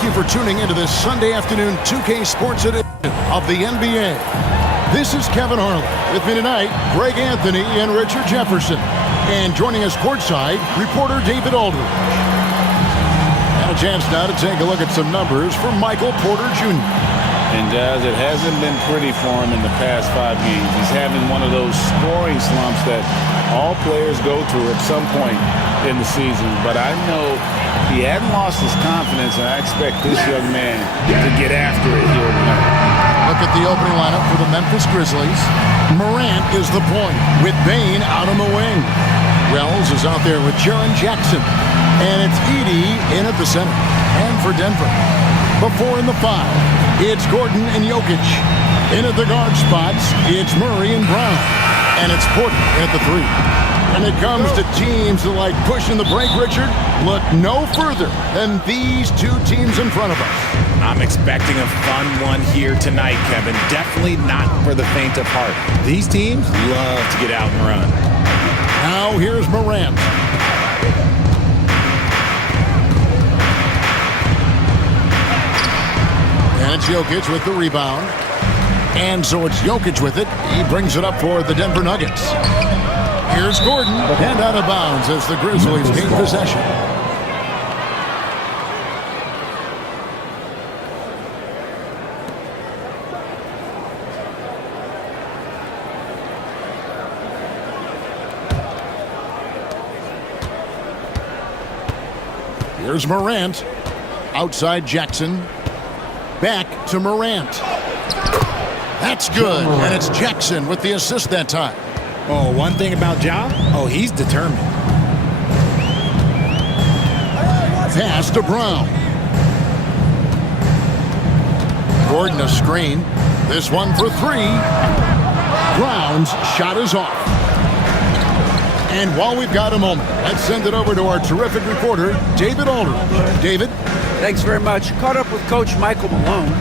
Thank you for tuning into this Sunday afternoon 2K Sports edition of the NBA. This is Kevin Harlan. With me tonight, Greg Anthony and Richard Jefferson. And joining us courtside, reporter David Aldridge. And a chance now to take a look at some numbers for Michael Porter Jr. And, guys, it hasn't been pretty for him in the past 5 games. He's having one of those scoring slumps that all players go through at some point in the season. But I know he hadn't lost his confidence, and I expect this young man to get after it here tonight. Look at the opening lineup for the Memphis Grizzlies. Morant is the point, with Bane out on the wing. Wells is out there with Jaren Jackson. And it's Edey in at the center. And for Denver, before in the 5, it's Gordon and Jokic. In at the guard spots, it's Murray and Brown. And it's Porter at the 3. When it comes to teams that like pushing the break, Richard, look no further than these two teams in front of us. I'm expecting a fun one here tonight, Kevin. Definitely not for the faint of heart. These teams love to get out and run. Now here's Morant. And it's Jokic with the rebound. And so it's Jokic with it. He brings it up for the Denver Nuggets. Here's Gordon, and out of bounds as the Grizzlies gain possession. Here's Morant. Outside Jackson. Back to Morant. That's good, and it's Jackson with the assist that time. Oh, one thing about Ja, he's determined. Pass to Brown. Gordon a screen. This one for 3. Brown's shot is off. And while we've got a moment, let's send it over to our terrific reporter, David Aldridge. David? Thanks very much. Caught up with Coach Michael Malone.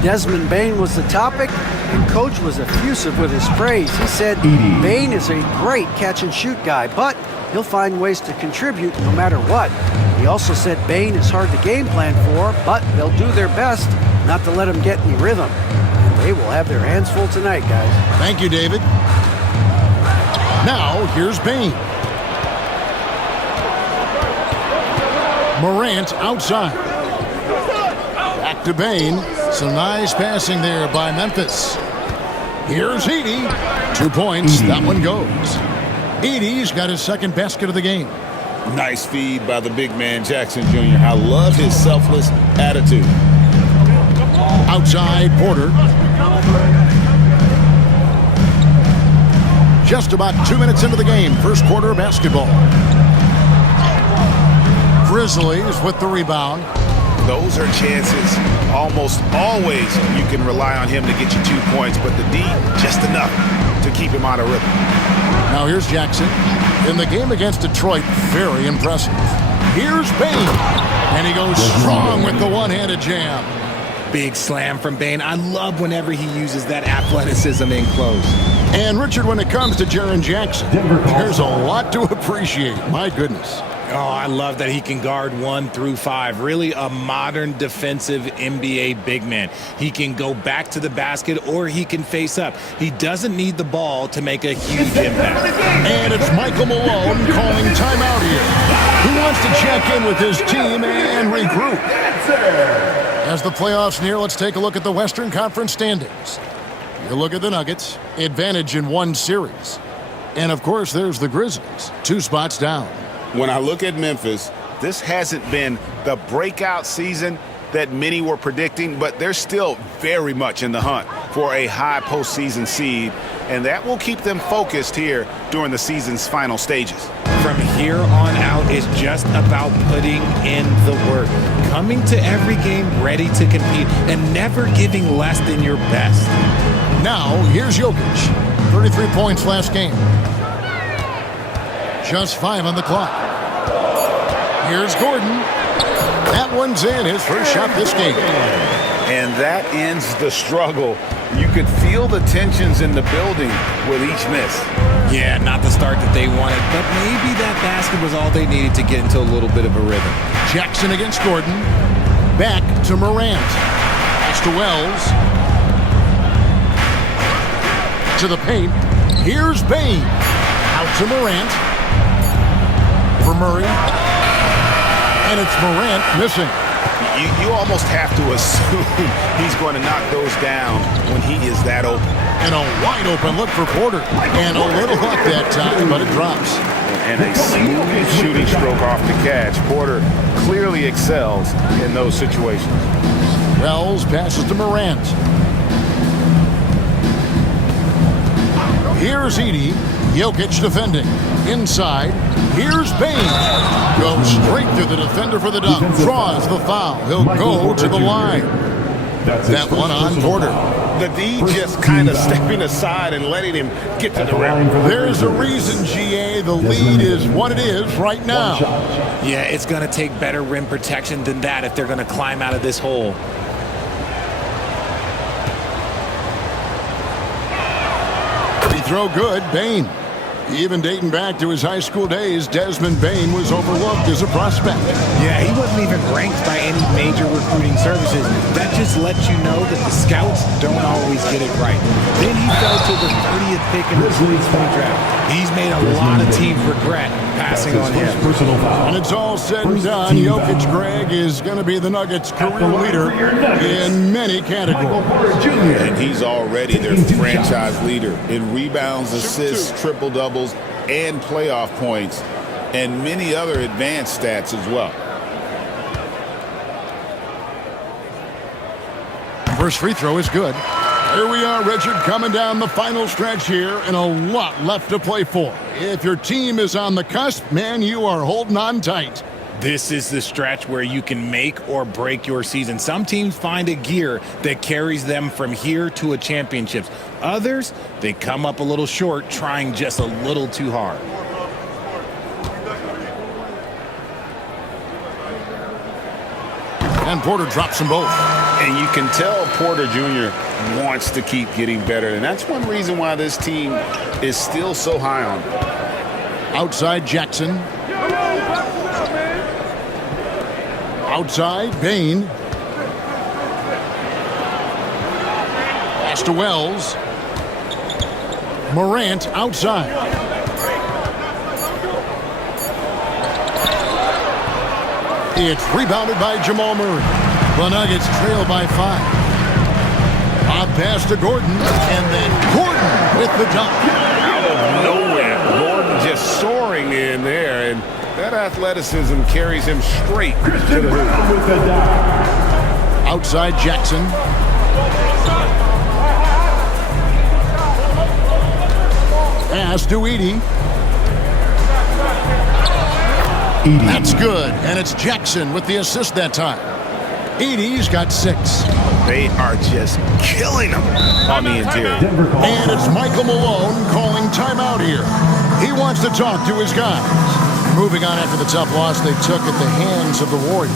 Desmond Bane was the topic, and Coach was effusive with his praise. He said Bane is a great catch-and-shoot guy, but he'll find ways to contribute no matter what. He also said Bane is hard to game plan for, but they'll do their best not to let him get any rhythm. And they will have their hands full tonight, guys. Thank you, David. Now, here's Bane. Morant outside. Back to Bane. Some nice passing there by Memphis. Here's Edey. 2 points. That one goes. Edey's got his second basket of the game. Nice feed by the big man, Jackson Jr. I love his selfless attitude. Outside, Porter. Just about 2 minutes into the game. First quarter of basketball. Grizzlies with the rebound. Those are chances. Almost always you can rely on him to get you 2 points, but the D, just enough to keep him out of rhythm. Now here's Jackson. In the game against Detroit, very impressive. Here's Bane. And he goes strong with the one-handed jam. Big slam from Bane. I love whenever he uses that athleticism in close. And Richard, when it comes to Jaren Jackson, there's a lot to appreciate. My goodness. Oh, I love that he can guard 1 through 5. Really a modern defensive NBA big man. He can go back to the basket or he can face up. He doesn't need the ball to make a huge impact. And it's Michael Malone calling timeout here. He wants to check in with his team and regroup. As the playoffs near, let's take a look at the Western Conference standings. You look at the Nuggets, advantage in 1 series. And, of course, there's the Grizzlies, 2 spots down. When I look at Memphis, this hasn't been the breakout season that many were predicting, but they're still very much in the hunt for a high postseason seed, and that will keep them focused here during the season's final stages. From here on out, it's just about putting in the work, coming to every game ready to compete, and never giving less than your best. Now, here's Jokic. 33 points last game. Just 5 on the clock. Here's Gordon. That one's in, his first shot this game. And that ends the struggle. You could feel the tensions in the building with each miss. Yeah, not the start that they wanted, but maybe that basket was all they needed to get into a little bit of a rhythm. Jackson against Gordon. Back to Morant. Pass to Wells. To the paint. Here's Bane. Out to Morant. For Murray. And it's Morant missing. You almost have to assume he's going to knock those down when he is that open. And a wide open look for Porter. And a little luck that time, but it drops. And a smooth shooting stroke off the catch. Porter clearly excels in those situations. Wells passes to Morant. Here's Edey. Jokic defending. Inside. Here's Bane. Goes straight through the defender for the dunk. Draws the foul. He'll go to the line. That one on Porter. The D just kind of stepping aside and letting him get to the rim. There's a reason, GA. The lead is what it is right now. Yeah, it's going to take better rim protection than that if they're going to climb out of this hole. Free throw good. Bane. Even dating back to his high school days, Desmond Bane was overlooked as a prospect. Yeah, he wasn't even ranked by any major recruiting services. That just lets you know that the scouts don't always get it right. Then he fell to the 30th pick in the 2020 draft. He's made a lot of teams regret passing on him. When it's all said and done, Jokic, Greg, is going to be the Nuggets' career leader in many categories. And he's already their franchise leader in rebounds, assists, triple-doubles, and playoff points, and many other advanced stats as well. First free throw is good. Here we are, Richard, coming down the final stretch here, and a lot left to play for. If your team is on the cusp, man, you are holding on tight. This is the stretch where you can make or break your season. Some teams find a gear that carries them from here to a championship. Others, they come up a little short, trying just a little too hard. And Porter drops them both. And you can tell Porter Jr. wants to keep getting better. And that's one reason why this team is still so high on him. Outside Jackson. Outside Bane. Pass to Wells. Morant outside. It's rebounded by Jamal Murray. The Nuggets trail by 5. Bob pass to Gordon, and then Gordon with the dunk. Out of nowhere, Gordon just soaring in there, and that athleticism carries him straight to the hoop. Outside Jackson. Pass to Edey. That's good, and it's Jackson with the assist that time. Edey's got 6. They are just killing them on the interior. And it's Michael Malone calling timeout here. He wants to talk to his guys. Moving on after the tough loss they took at the hands of the Warriors.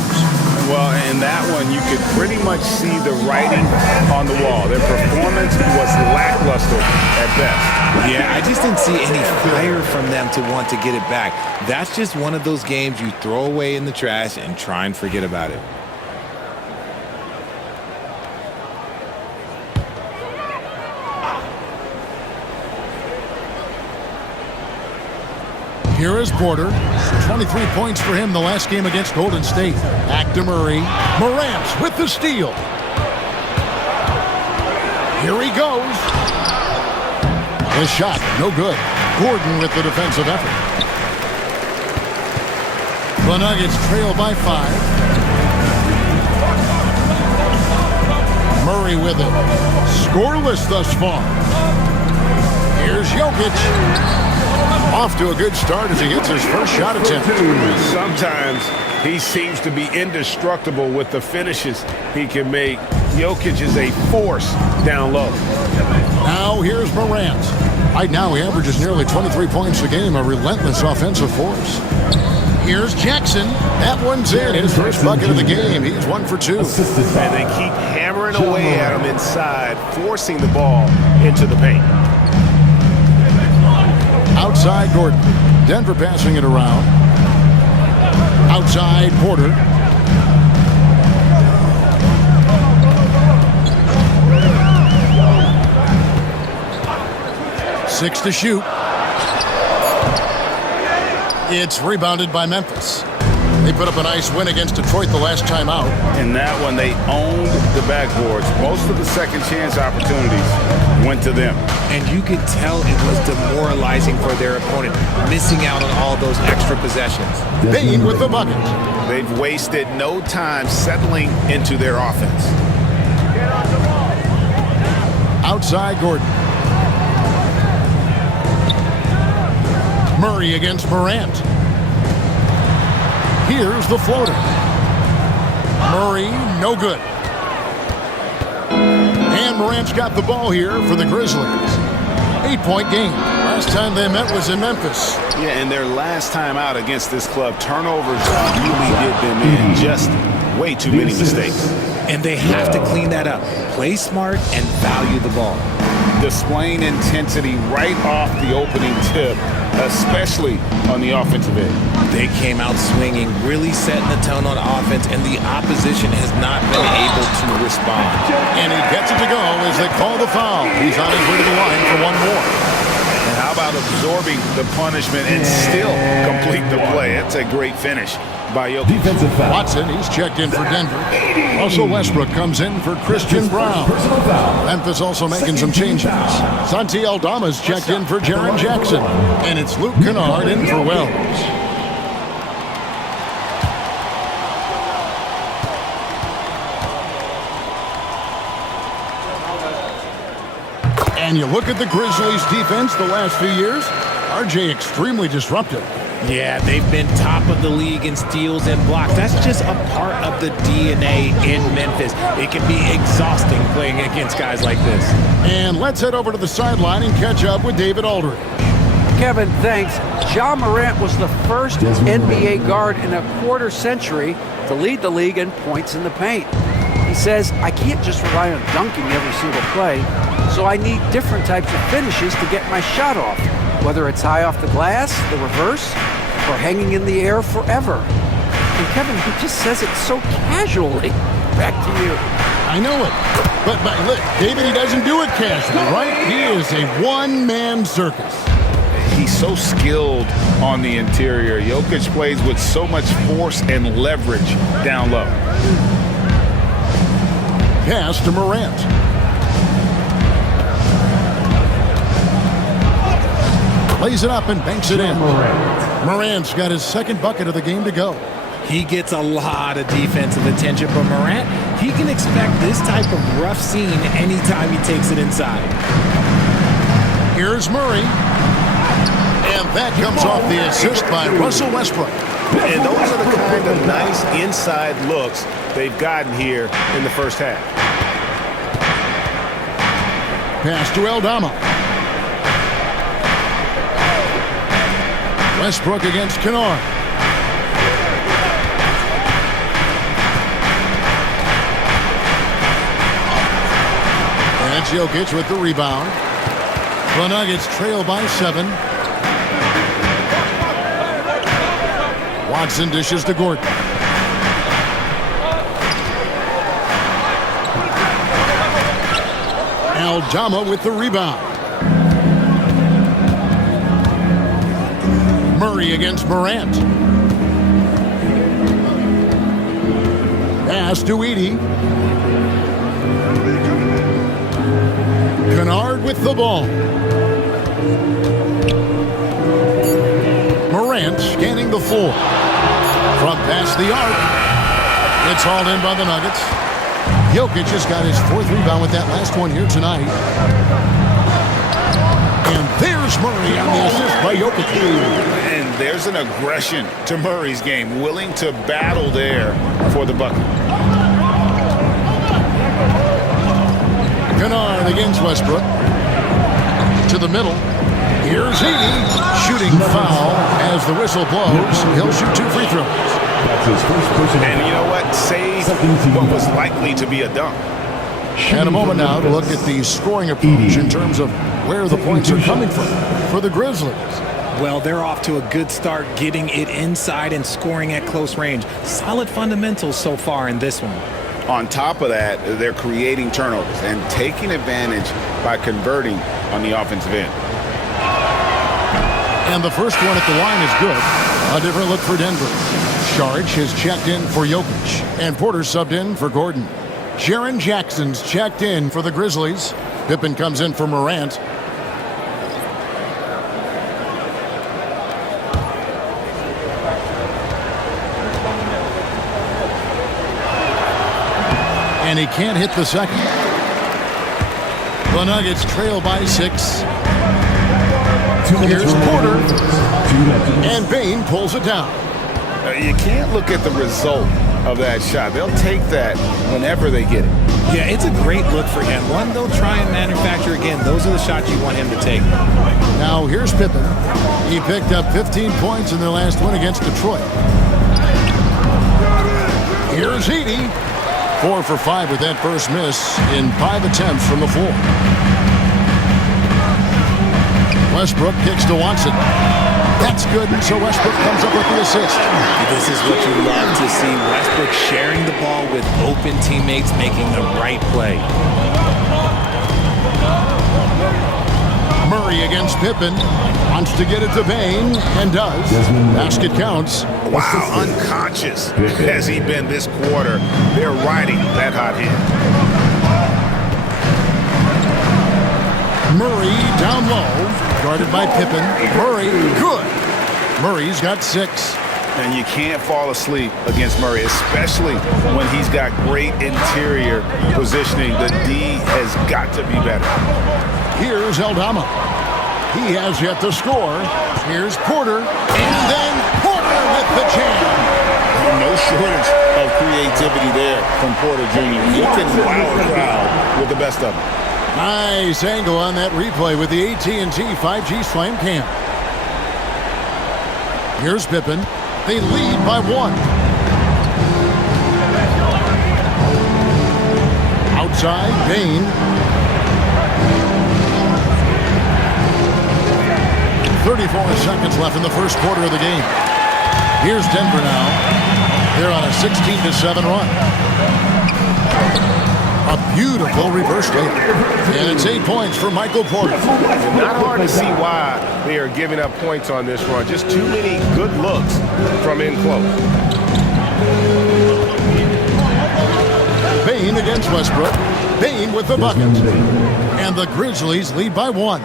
Well, in that one, you could pretty much see the writing on the wall. Their performance was lackluster at best. Yeah, I just didn't see any fire from them to want to get it back. That's just one of those games you throw away in the trash and try and forget about it. Here is Porter. 23 points for him the last game against Golden State. Back to Murray. Morant with the steal. Here he goes. His shot, no good. Gordon with the defensive effort. The Nuggets trail by 5. Murray with it. Scoreless thus far. Here's Jokic. Off to a good start as he gets his first shot attempt. Sometimes he seems to be indestructible with the finishes he can make. Jokic is a force down low. Now here's Morant. Right now he averages nearly 23 points a game, a relentless offensive force. Here's Jackson. That one's in. His first bucket of the game. He's 1 for 2. And they keep hammering away at him inside, forcing the ball into the paint. Outside Gordon. Denver passing it around. Outside Porter. 6 to shoot. It's rebounded by Memphis. They put up a nice win against Detroit the last time out. In that one, they owned the backboards. Most of the second chance opportunities went to them. And you could tell it was demoralizing for their opponent, missing out on all those extra possessions. Bane with the bucket. They've wasted no time settling into their offense. Outside Gordon. Murray against Morant. Here's the floater. Murray, no good. And Morant's got the ball here for the Grizzlies. 8-point game. Last time they met was in Memphis. Yeah, and their last time out against this club, turnovers really did them in. Just way too many mistakes. And they have to clean that up. Play smart and value the ball. Displaying intensity right off the opening tip, especially on the offensive end. They came out swinging, really setting the tone on offense, and the opposition has not been able to respond. And he gets it to go as they call the foul. He's on his way to the line for one more. And how about absorbing the punishment and still complete the play? That's a great finish by Jokic. Watson, he's checked in for Denver. Russell Westbrook comes in for Christian Brown. Memphis also making some changes. Santi Aldama's checked in for Jaren Jackson. And it's Luke Kennard in for Wells. And you look at the Grizzlies defense the last few years, RJ extremely disruptive. Yeah, they've been top of the league in steals and blocks. That's just a part of the DNA in Memphis. It can be exhausting playing against guys like this. And let's head over to the sideline and catch up with David Aldridge. Kevin, thanks. Ja Morant was the first NBA guard in a quarter century to lead the league in points in the paint. He says, I can't just rely on dunking every single play, so I need different types of finishes to get my shot off, whether it's high off the glass, the reverse, or hanging in the air forever. And Kevin, he just says it so casually. Back to you. I know it. But look, David, he doesn't do it casually, right? He is a one-man circus. He's so skilled on the interior. Jokic plays with so much force and leverage down low. Pass to Morant. Lays it up and banks it in. Morant's got his second bucket of the game to go. He gets a lot of defensive attention from Morant. He can expect this type of rough scene anytime he takes it inside. Here's Murray. And that comes off the assist by Russell Westbrook. And those are the kind of nice inside looks they've gotten here in the first half. Pass to Aldama. Westbrook against Kennard. And it's Jokic with the rebound. The Nuggets trail by 7. Watson dishes to Gordon. Aldama with the rebound. Murray against Morant. Pass to Edey. Kennard with the ball. Morant scanning the floor. From past the arc. It's hauled in by the Nuggets. Jokic just got his 4th rebound with that last one here tonight. And there's Murray on the assist by Jokic. And there's an aggression to Murray's game, willing to battle there for the bucket. Kennard against Westbrook. To the middle. Here's Edey. Shooting foul as the whistle blows. He'll shoot 2 free throws. And you know what? Save what was likely to be a dunk. And a moment now to look at the scoring approach in terms of where the points are coming from for the Grizzlies. Well, they're off to a good start getting it inside and scoring at close range. Solid fundamentals so far in this one. On top of that, they're creating turnovers and taking advantage by converting on the offensive end. And the first one at the line is good. A different look for Denver. Saric has checked in for Jokic. And Porter subbed in for Gordon. Jaren Jackson's checked in for the Grizzlies. Pippen comes in for Morant. And he can't hit the second. The Nuggets trail by 6. Here's Porter. And Bane pulls it down. You can't look at the result of that shot. They'll take that whenever they get it. Yeah, it's a great look for him. One they'll try and manufacture again. Those are the shots you want him to take. Now here's Pippen. He picked up 15 points in their last win against Detroit. Here's Edey. 4 for 5 with that first miss in 5 attempts from the floor. Westbrook kicks to Watson. That's good, and so Westbrook comes up with the assist. This is what you love to see. Westbrook sharing the ball with open teammates, making the right play. Murray against Pippen. Wants to get it to Bane, and does. Basket counts. Wow, unconscious has he been this quarter. They're riding that hot hand. Murray down low. Guarded by Pippen. Murray, good. Murray's got 6. And you can't fall asleep against Murray, especially when he's got great interior positioning. The D has got to be better. Here's Aldama. He has yet to score. Here's Porter. And then Porter with the jam. No shortage of creativity there from Porter Jr. He can wow a crowd with the best of them. Nice angle on that replay with the AT&T 5G Slam Cam. Here's Pippen. They lead by 1. Outside, Bane. 34 seconds left in the first quarter of the game. Here's Denver now. They're on a 16-7 run. A beautiful reverse layup. And it's 8 points for Michael Porter. Not hard to see why they are giving up points on this run. Just too many good looks from in close. Bane against Westbrook. Bane with the bucket. And the Grizzlies lead by 1.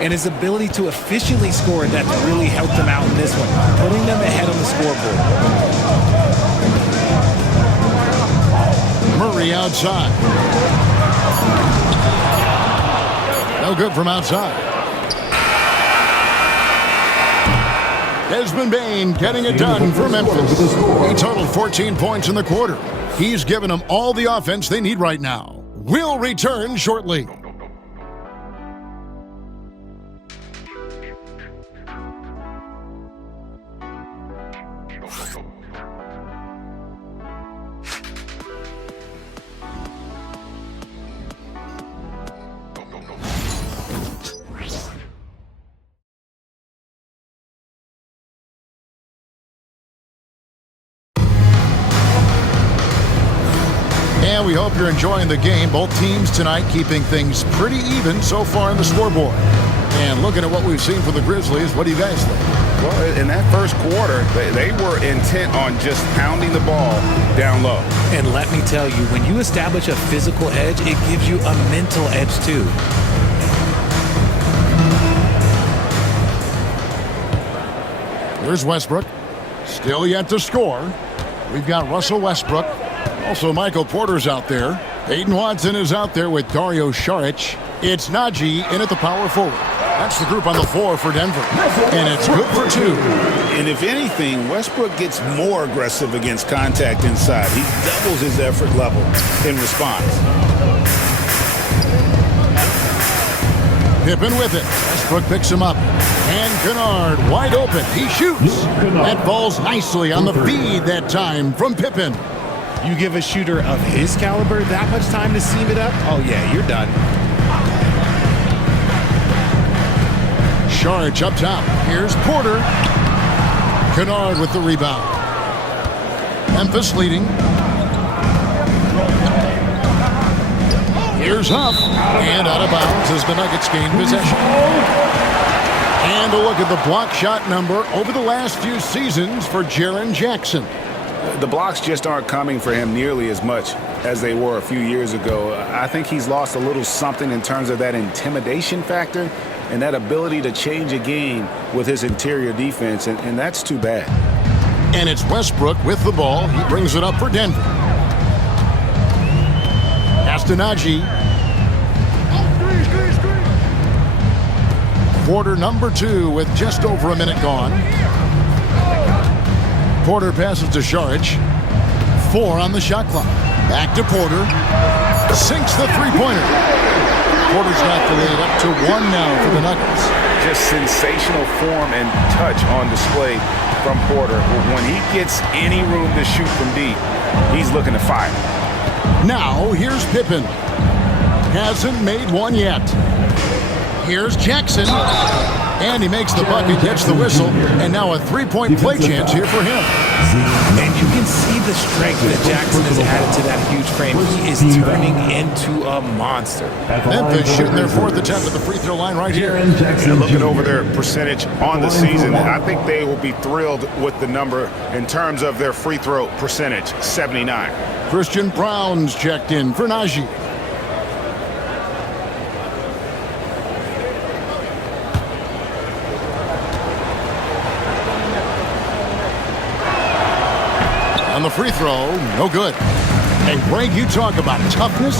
And his ability to efficiently score, that's really helped him out in this one, putting them ahead on the scoreboard. Murray outside. No good from outside. Desmond Bane getting it done for Memphis. He totaled 14 points in the quarter. He's given them all the offense they need right now. We'll return shortly. And we hope you're enjoying the game. Both teams tonight keeping things pretty even so far in the scoreboard. And looking at what we've seen for the Grizzlies, what do you guys think? Well, in that first quarter, they were intent on just pounding the ball down low. And let me tell you, when you establish a physical edge, it gives you a mental edge too. Here's Westbrook. Still yet to score. We've got Russell Westbrook. Also, Michael Porter's out there. Peyton Watson is out there with Dario Saric. It's Najee in at the power forward. That's the group on the floor for Denver. And it's good for 2. And if anything, Westbrook gets more aggressive against contact inside. He doubles his effort level in response. Pippen with it. Westbrook picks him up. And Kennard wide open. He shoots. That falls nicely on the feed that time from Pippen. You give a shooter of his caliber that much time to seam it up, oh yeah, you're done. Saric up top. Here's Porter. Kennard with the rebound. Memphis leading. Here's Huff. And out of bounds as the Nuggets gain possession. And a look at the block shot number over the last few seasons for Jaren Jackson. The blocks just aren't coming for him nearly as much as they were a few years ago. I think he's lost a little something in terms of that intimidation factor and that ability to change a game with his interior defense, and that's too bad. And it's Westbrook with the ball. He brings it up for Denver. Castanagi. Quarter number 2 with just over a minute gone. Porter passes to Saric. 4 on the shot clock. Back to Porter. Sinks the three-pointer. Porter's got the lead up to 1 now for the Nuggets. Just sensational form and touch on display from Porter. When he gets any room to shoot from deep, he's looking to fire. Now, here's Pippen. Hasn't made one yet. Here's Jackson. And he makes the bucket, gets the whistle, and now a three-point play chance here for him. And you can see the strength that Jackson has added to that huge frame. He is turning into a monster. Memphis shooting their 4th attempt at the free throw line right here. And looking over their percentage on the season, I think they will be thrilled with the number in terms of their free throw percentage, 79. Christian Brown's checked in for Najee. On the free throw, no good. And Greg, you talk about toughness,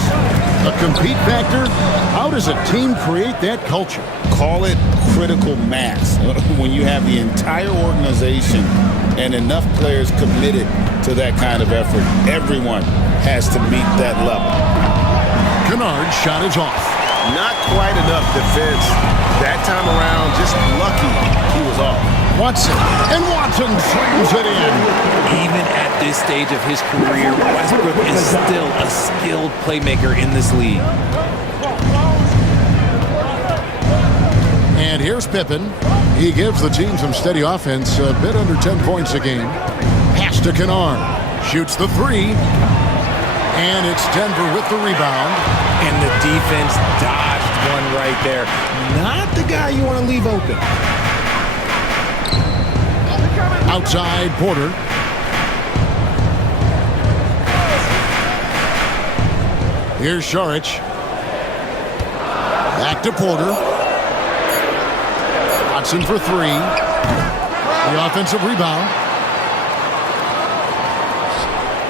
a compete factor. How does a team create that culture? Call it critical mass. When you have the entire organization and enough players committed to that kind of effort, everyone has to meet that level. Kennard's shot is off. Not quite enough defense that time around. Just lucky he was off. Watson, and Watson slams it in. Even at this stage of his career, Westbrook is still a skilled playmaker in this league. And here's Pippen. He gives the team some steady offense, a bit under 10 points a game. Pass to Kennard. Shoots the 3. And it's Denver with the rebound. And the defense dodged one right there. Not the guy you want to leave open. Outside Porter. Here's Saric. Back to Porter. Watson for 3. The offensive rebound.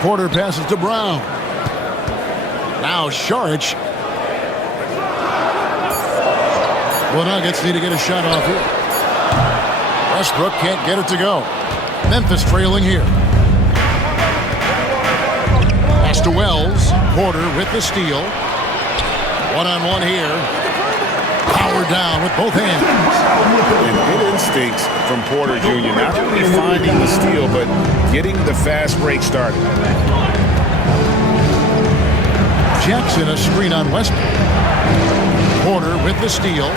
Porter passes to Brown. Now Saric. Well, Nuggets need to get a shot off here. Westbrook can't get it to go. Memphis trailing here. Pass to Wells. Porter with the steal. One-on-one here. Power down with both hands. And good instincts from Porter Jr. Not only finding the steal, but getting the fast break started. Jackson a screen on Westbrook. Porter with the steal.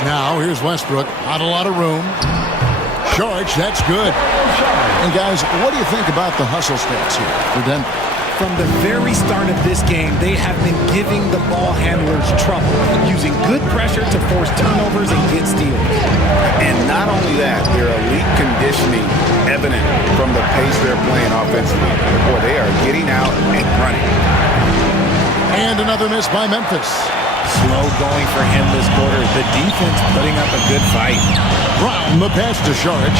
Now here's Westbrook. Not a lot of room. Charge, that's good. And guys, what do you think about the hustle stats here for Denver? From the very start of this game, they have been giving the ball handlers trouble, using good pressure to force turnovers and get steals. And not only that, their elite conditioning evident from the pace they're playing offensively. Boy, they are getting out and running. And another miss by Memphis. Slow going for him this quarter. The defense putting up a good fight. Brown, the pass to Saric.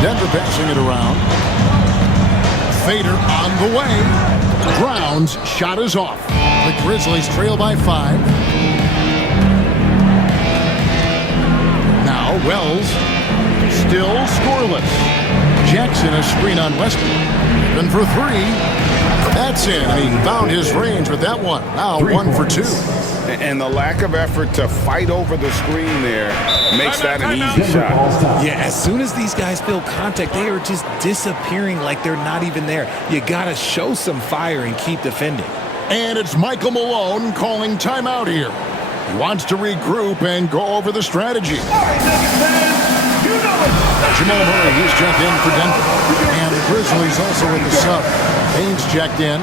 Denver passing it around. Fader on the way. Brown's shot is off. The Grizzlies trail by 5. Now Wells, still scoreless. Jackson a screen on Westbrook. And for 3. That's it. And he found his range with that one. Now 1 for 2. And the lack of effort to fight over the screen there makes that an easy shot. Yeah, as soon as these guys feel contact, they are just disappearing like they're not even there. You got to show some fire and keep defending. And it's Michael Malone calling timeout here. He wants to regroup and go over the strategy. Jamal Murray, he's checked in for Denver. And the Grizzlies also in the sub. Haynes checked in.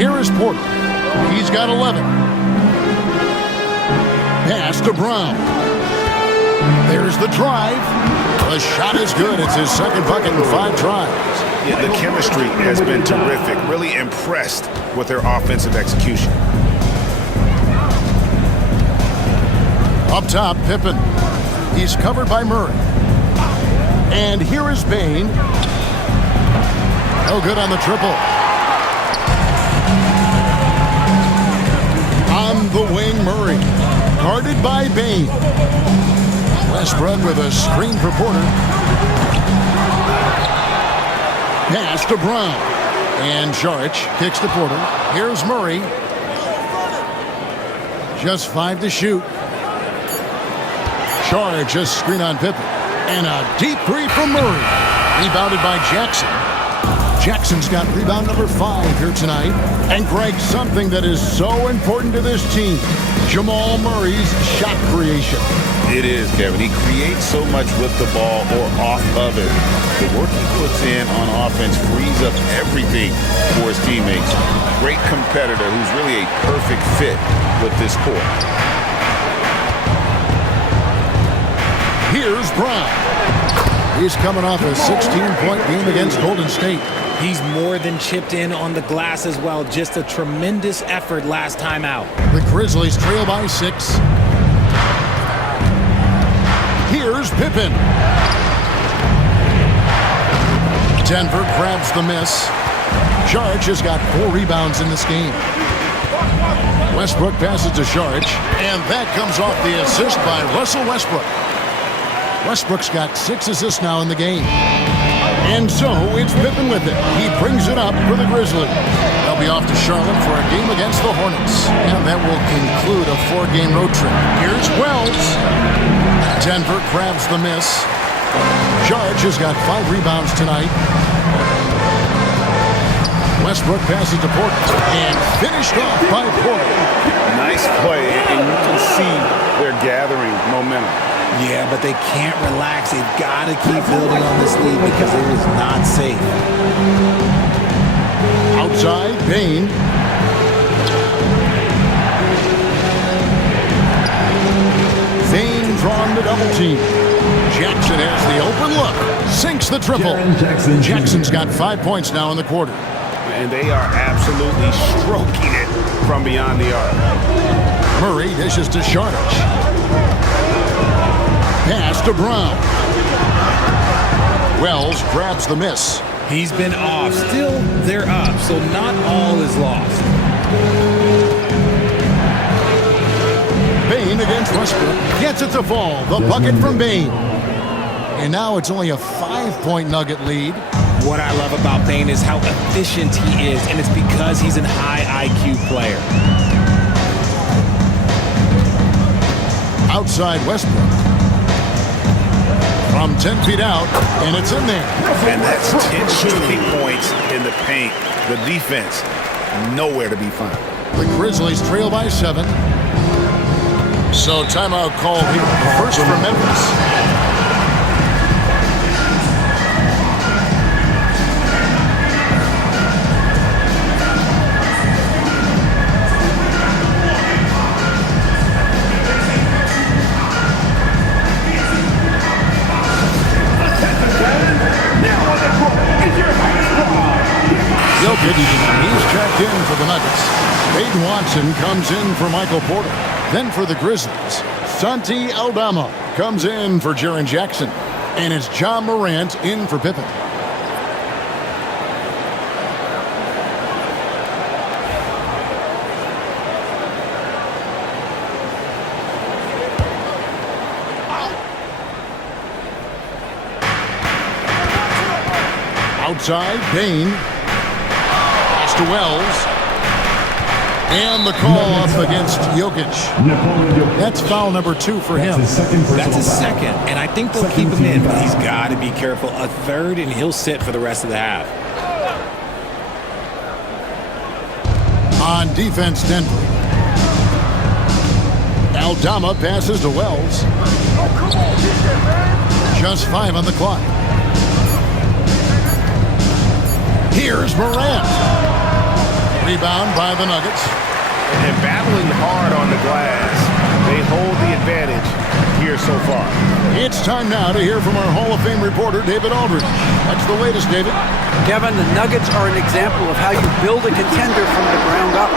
Here is Porter. He's got 11. Pass to Brown. There's the drive. The shot is good. It's his second bucket in 5 tries. Yeah, the chemistry has been terrific. Really impressed with their offensive execution. Up top, Pippen. He's covered by Murray. And here is Bane. No good on the triple. On the wing, Murray. Guarded by Bane. Westbrook with a screen for Porter. Pass to Brown. And Saric kicks to Porter. Here's Murray. Just 5 to shoot. Saric just screen on Pippen. And a deep three from Murray. Rebounded by Jackson. Jackson's got rebound number 5 here tonight. And Greg, something that is so important to this team, Jamal Murray's shot creation. It is, Kevin. He creates so much with the ball or off of it. The work he puts in on offense frees up everything for his teammates. Great competitor who's really a perfect fit with this court. Here's Brown. He's coming off a 16-point game against Golden State. He's more than chipped in on the glass as well. Just a tremendous effort last time out. The Grizzlies trail by 6. Here's Pippen. Denver grabs the miss. Saric has got 4 rebounds in this game. Westbrook passes to Saric, and that comes off the assist by Russell Westbrook. Westbrook's got 6 assists now in the game. And so it's Pippen with it. He brings it up for the Grizzlies. They'll be off to Charlotte for a game against the Hornets. And that will conclude a 4-game road trip. Here's Wells. Denver grabs the miss. Saric has got 5 rebounds tonight. Westbrook passes to Porter and finished off by Porter. Nice play, and you can see they're gathering momentum. Yeah, but they can't relax. They've got to keep building on this lead because it is not safe. Outside, Bane. Bane drawn to double team. Jackson has the open look. Sinks the triple. Jackson's got 5 points now in the quarter. And they are absolutely stroking it from beyond the arc. Murray dishes to Saric. Pass to Brown. Wells grabs the miss. He's been off. Still, they're up, so not all is lost. Bane against Westbrook. Gets it to fall. The bucket from Bane. And now it's only a 5-point Nugget lead. What I love about Bane is how efficient he is, and it's because he's a high IQ player. Outside Westbrook. From 10 feet out, and it's in there. And that's 10 straight points in the paint. The defense, nowhere to be found. The Grizzlies trail by 7. So timeout call here. First for Memphis. He's checked in for the Nuggets. Aiden Watson comes in for Michael Porter. Then for the Grizzlies, Santi Aldama comes in for Jaren Jackson. And it's John Morant in for Pippen. Outside, Bane. Pass to Wells. And the call up against Jokic. That's foul number 2 for him. That's his second, and I think they'll keep him in, but he's got to be careful. A third, and he'll sit for the rest of the half. On defense, Denver. Aldama passes to Wells. Just 5 on the clock. Here's Morant. Rebound by the Nuggets. And battling hard on the glass. They hold the advantage here so far. It's time now to hear from our Hall of Fame reporter, David Aldridge. What's the latest, David? Kevin, the Nuggets are an example of how you build a contender from the ground up.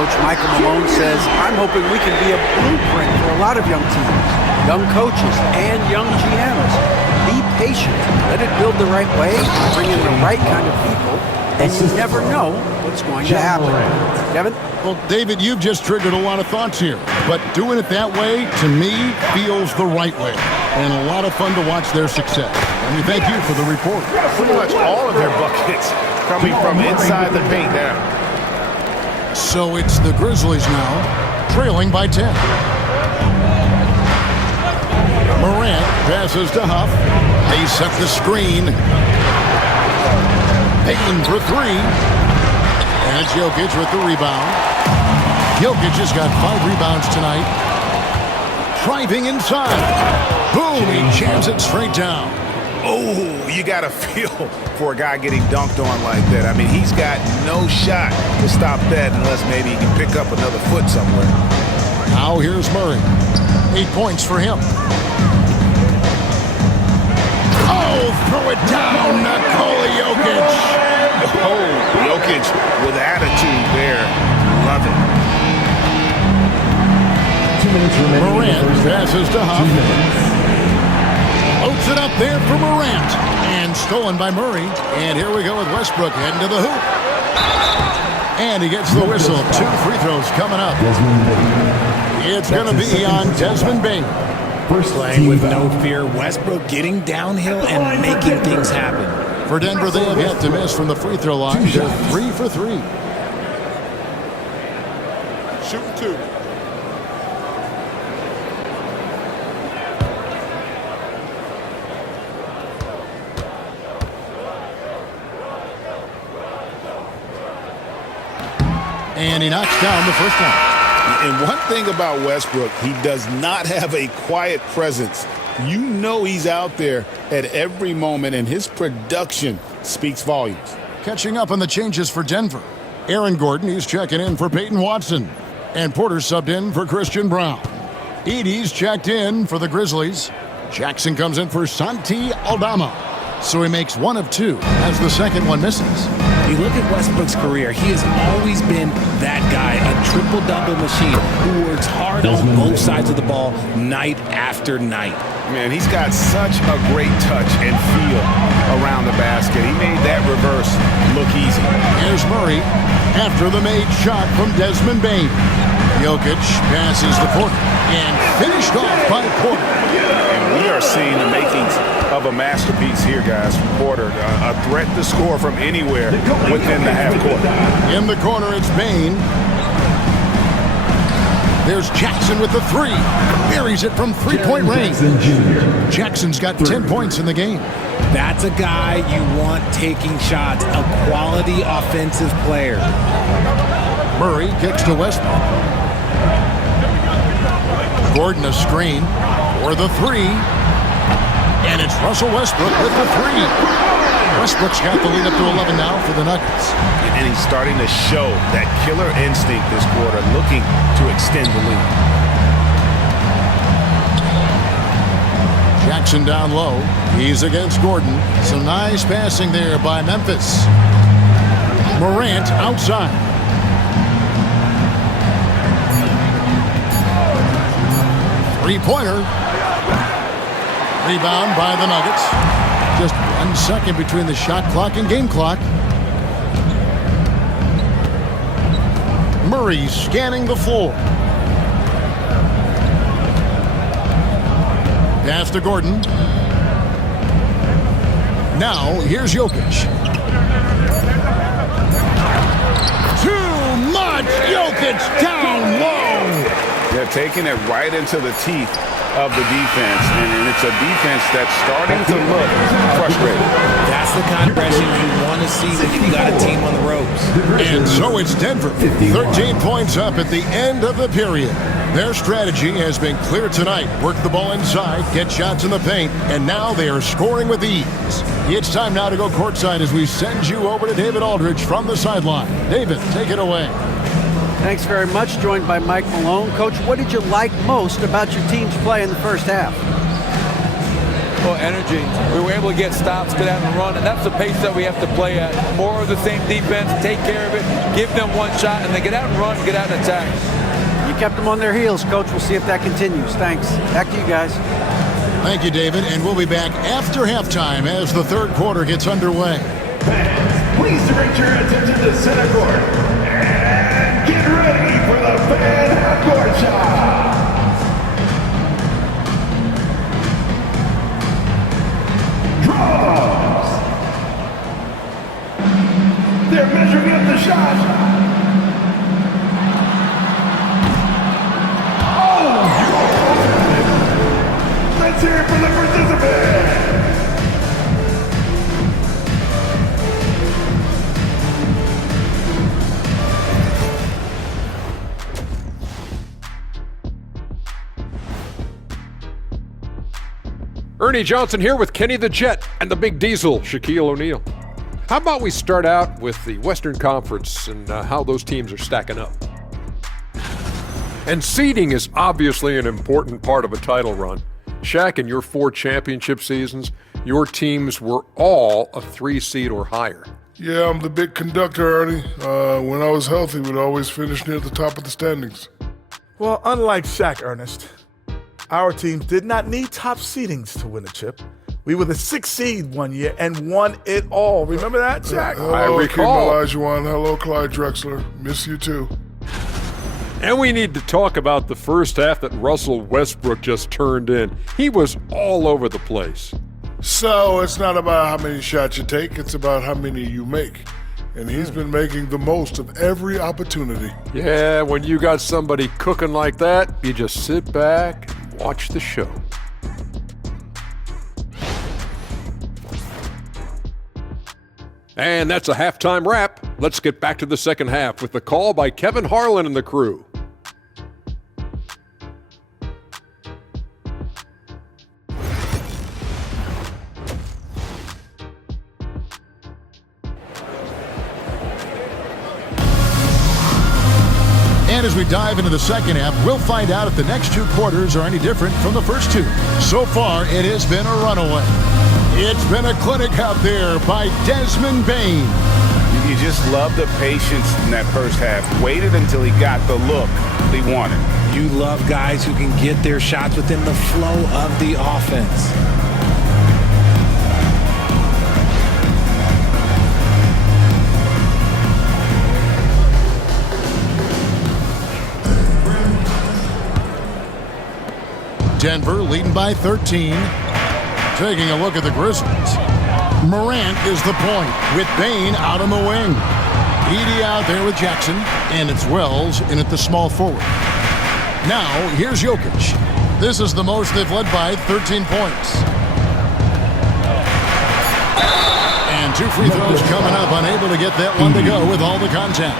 Coach Michael Malone says, I'm hoping we can be a blueprint for a lot of young teams, young coaches, and young GMs. Be patient. Let it build the right way. Bring in the right kind of people. And you never know what's going to happen. Kevin? Well, David, you've just triggered a lot of thoughts here. But doing it that way, to me, feels the right way. And a lot of fun to watch their success. And we thank you for the report. Pretty much all of their buckets coming from inside the paint now. So it's the Grizzlies now, trailing by 10. Morant passes to Huff. They set the screen. Payton for three. And it's Jokic with the rebound. Jokic has got 5 rebounds tonight. Driving inside. Boom, he jams it straight down. Oh, you got to feel for a guy getting dunked on like that. I mean, he's got no shot to stop that unless maybe he can pick up another foot somewhere. Now here's Murray. 8 points for him. Oh, throw it down, Nikola Jokic. Oh, Jokic with attitude there. Love it. 2 minutes remaining. Morant passes to Huff. Floats it up there for Morant. And stolen by Murray. And here we go with Westbrook heading to the hoop. And he gets the whistle. 2 free throws coming up. It's going to be on Desmond Bain. First playing with no fear. Westbrook getting downhill and making things happen. For Denver, they have yet to miss from the free throw line. They're 3 for 3. Shooting 2. And he knocks down the first one. And one thing about Westbrook, he does not have a quiet presence. You know he's out there at every moment, and his production speaks volumes. Catching up on the changes for Denver. Aaron Gordon, he's checking in for Peyton Watson. And Porter subbed in for Christian Brown. Edey's checked in for the Grizzlies. Jackson comes in for Santi Aldama. So he makes 1 of 2 as the second one misses. You look at Westbrook's career, he has always been that guy, a triple-double machine who works hard on both sides of the ball night after night. Man, he's got such a great touch and feel around the basket. He made that reverse look easy. Here's Murray after the made shot from Desmond Bain. Jokic passes to Porter and finished off by Porter. And we are seeing the makings of a masterpiece here, guys. Porter, a threat to score from anywhere within the half court. In the corner, it's Bain. There's Jackson with the 3. Buries it from 3-point range. Jackson's got 10 points in the game. That's a guy you want taking shots, a quality offensive player. Murray kicks to Westbrook. Gordon a screen for the 3. And it's Russell Westbrook with the 3. Westbrook's got the lead up to 11 now for the Nuggets. And he's starting to show that killer instinct this quarter, looking to extend the lead. Jackson down low. He's against Gordon. Some nice passing there by Memphis. Morant outside. Three-pointer. Rebound by the Nuggets. Just 1 second between the shot clock and game clock. Murray scanning the floor. Pass to Gordon. Now, here's Jokic. Too much! Jokic down low! They're taking it right into the teeth of the defense, and it's a defense that's starting to look frustrated. That's the kind of pressure you want to see when you got a team on the ropes. And so it's Denver, 13 points up at the end of the period. Their strategy has been clear tonight. Work the ball inside, get shots in the paint, and now they are scoring with ease. It's time now to go courtside as we send you over to David Aldridge from the sideline. David, take it away. Thanks very much. Joined by Mike Malone. Coach, what did you like most about your team's play in the first half? Well, energy. We were able to get stops, get out and run, and that's the pace that we have to play at. More of the same defense, take care of it, give them one shot, and then get out and run, get out and attack. You kept them on their heels, Coach. We'll see if that continues. Thanks. Back to you guys. Thank you, David, and we'll be back after halftime as the third quarter gets underway. Fans, please direct your attention to center court and get ready for the fan half-court shot. Drums. They're measuring up the shot. Let's hear it for the participants! Ernie Johnson here with Kenny the Jet and the Big Diesel, Shaquille O'Neal. How about we start out with the Western Conference and how those teams are stacking up? And seeding is obviously an important part of a title run. Shaq, in your 4 championship seasons, your teams were all a 3 seed or higher. Yeah, I'm the big conductor, Ernie. When I was healthy, we'd always finish near the top of the standings. Well, unlike Shaq, Ernest, our teams did not need top seedings to win a chip. We were the 6th seed one year and won it all. Remember that, Shaq? Hello, I recall. Akeem Olajuwon. Hello, Clyde Drexler. Miss you too. And we need to talk about the first half that Russell Westbrook just turned in. He was all over the place. So it's not about how many shots you take, it's about how many you make. And he's been making the most of every opportunity. Yeah, when you got somebody cooking like that, you just sit back and watch the show. And that's a halftime wrap. Let's get back to the second half with the call by Kevin Harlan and the crew. And as we dive into the second half, we'll find out if the next 2 quarters are any different from the first 2. So far, it has been a runaway. It's been a clinic out there by Desmond Bane. You just love the patience in that first half. Waited until he got the look he wanted. You love guys who can get their shots within the flow of the offense. Denver leading by 13. Taking a look at the Grizzlies. Morant is the point with Bane out on the wing. Edey out there with Jackson, and it's Wells in at the small forward. Now, here's Jokic. This is the most they've led by 13 points. And 2 free throws coming up, unable to get that one to go with all the contact.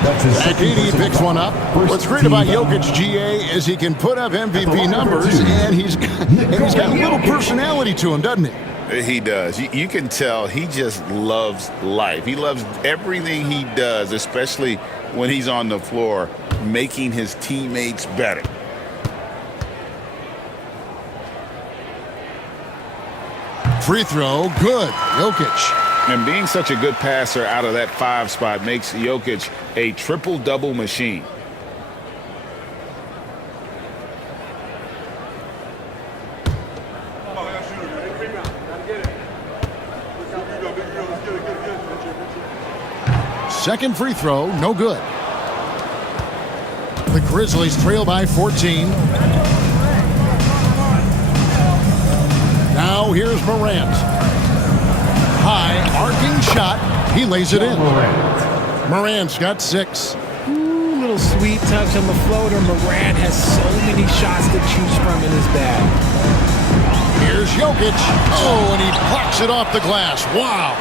Edey picks one up. What's great about Jokic, GA, is he can put up MVP numbers, and he's got a little personality to him, doesn't he? He does. You can tell he just loves life. He loves everything he does, especially when he's on the floor, making his teammates better. Free throw, good. Jokic. And being such a good passer out of that 5 spot makes Jokic a triple-double machine. Second free throw, no good. The Grizzlies trail by 14. Now here's Morant. High, arcing shot. He lays it in. Morant's got 6. Ooh, little sweet touch on the floater. Morant has so many shots to choose from in his bag. Jokic. Oh, and he blocks it off the glass. Wow.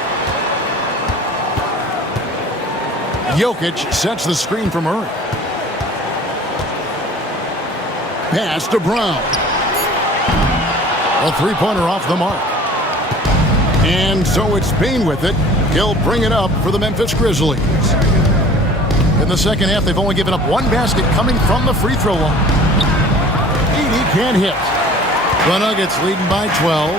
Jokic sets the screen for Murray. Pass to Brown. A three-pointer off the mark. And so it's Bane with it. He'll bring it up for the Memphis Grizzlies. In the second half, they've only given up one basket coming from the free throw line. Edey can't hit. The Nuggets leading by 12.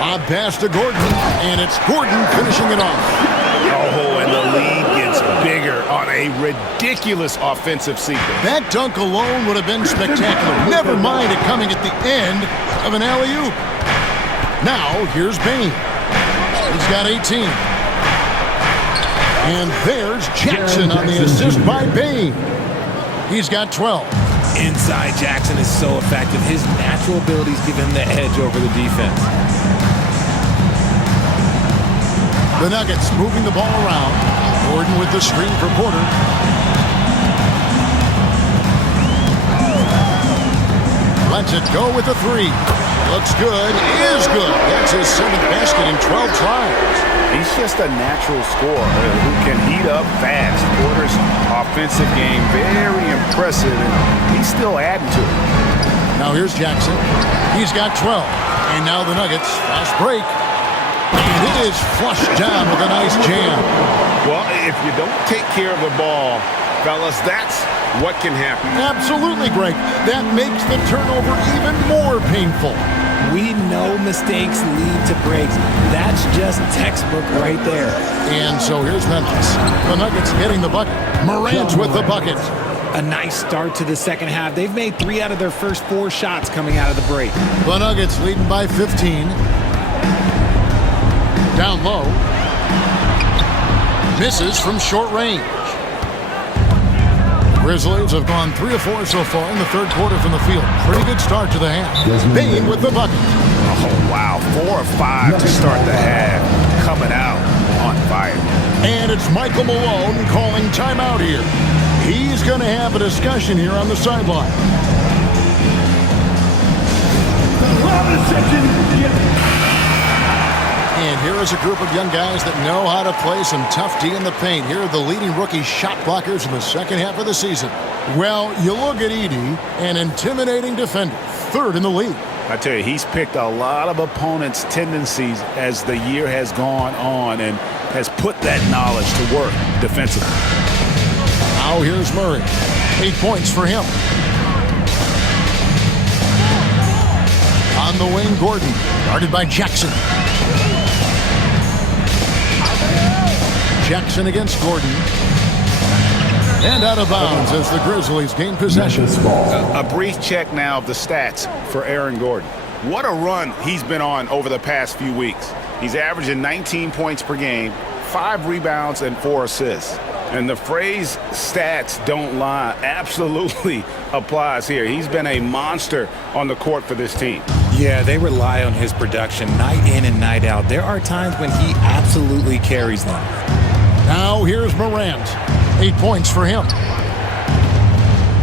Lob pass to Gordon, and it's Gordon finishing it off. Oh, and the lead gets bigger on a ridiculous offensive sequence. That dunk alone would have been spectacular. Never mind it coming at the end of an alley-oop. Now, here's Bane. He's got 18. And there's Jackson on the assist by Bane. He's got 12. Inside Jackson is so effective. His natural abilities give him the edge over the defense. The Nuggets moving the ball around. Gordon with the screen for Porter. Lets it go with the three. Looks good. Is good. That's his seventh basket in 12 tries. He's just a natural scorer who can heat up fast. Porter's offensive game very impressive, and he's still adding to it. Now here's Jackson. He's got 12. And now the Nuggets. Fast break. And it is flushed down with a nice jam. Well, if you don't take care of the ball, fellas, that's what can happen. Absolutely, Greg. That makes the turnover even more painful. We know mistakes lead to breaks. That's just textbook right there. And so here's Memphis. The Nuggets getting the bucket. Morant with the bucket. A nice start to the second half. They've made 3 out of their first 4 shots coming out of the break. The Nuggets leading by 15. Down low. Misses from short range. Grizzlies have gone 3 of 4 so far in the third quarter from the field. Pretty good start to the half. Bane with the bucket. Oh, wow. 4 of 5 to start the half. Coming out on fire. And it's Michael Malone calling timeout here. He's going to have a discussion here on the sideline. And here is a group of young guys that know how to play some tough D in the paint. Here are the leading rookie shot blockers in the second half of the season. Well, you look at Edey, an intimidating defender, 3rd in the league. I tell you, he's picked a lot of opponents' tendencies as the year has gone on and has put that knowledge to work defensively. Now here's Murray. 8 points for him. On the wing, Gordon, guarded by Jackson. Jackson against Gordon. And out of bounds as the Grizzlies gain possession. A brief check now of the stats for Aaron Gordon. What a run he's been on over the past few weeks. He's averaging 19 points per game, 5 rebounds, and 4 assists. And the phrase stats don't lie absolutely applies here. He's been a monster on the court for this team. Yeah, they rely on his production night in and night out. There are times when he absolutely carries them. Now here's Morant. 8 points for him.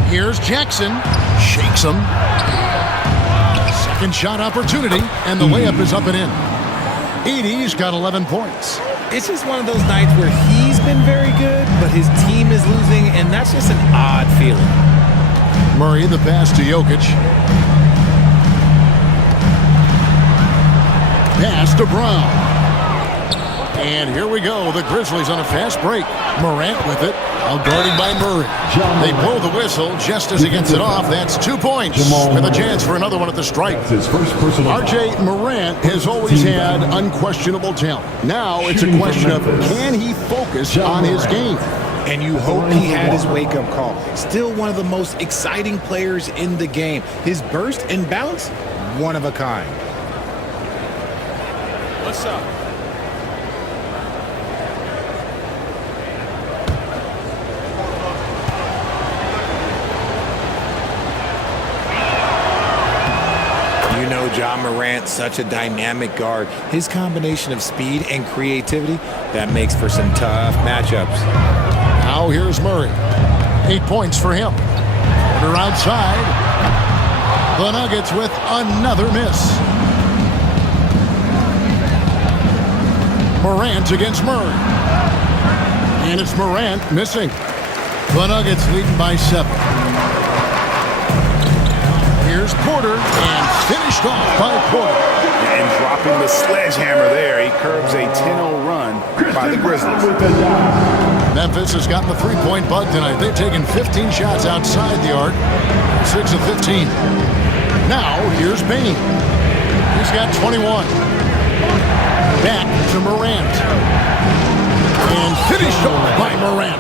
Here's Jackson. Shakes him. Second shot opportunity, and the layup is up and in. Edey's got 11 points. It's just one of those nights where he's been very good, but his team is losing, and that's just an odd feeling. Murray, the pass to Jokic. Pass to Brown. And here we go. The Grizzlies on a fast break. Morant with it. Guarded by Murray. They blow the whistle just as he gets it off. That's 2 points with a chance for another one at the stripe. R.J. Morant has always had unquestionable talent. Now it's a question of can he focus on his game? And you hope he had his wake-up call. Still one of the most exciting players in the game. His burst and bounce, one of a kind. What's up? You know John Morant, such a dynamic guard. His combination of speed and creativity, that makes for some tough matchups. Now here's Murray. 8 points for him. Order outside. The Nuggets with another miss. Morant against Murray. And it's Morant missing. The Nuggets leading by 7. Here's Porter, and finished off by Porter. And dropping the sledgehammer there, he curbs a 10-0 run by the Grizzlies. Memphis has gotten the three-point bug tonight. They've taken 15 shots outside the arc, 6 of 15. Now, here's Bane. He's got 21. Back to Morant. And finished off by Morant.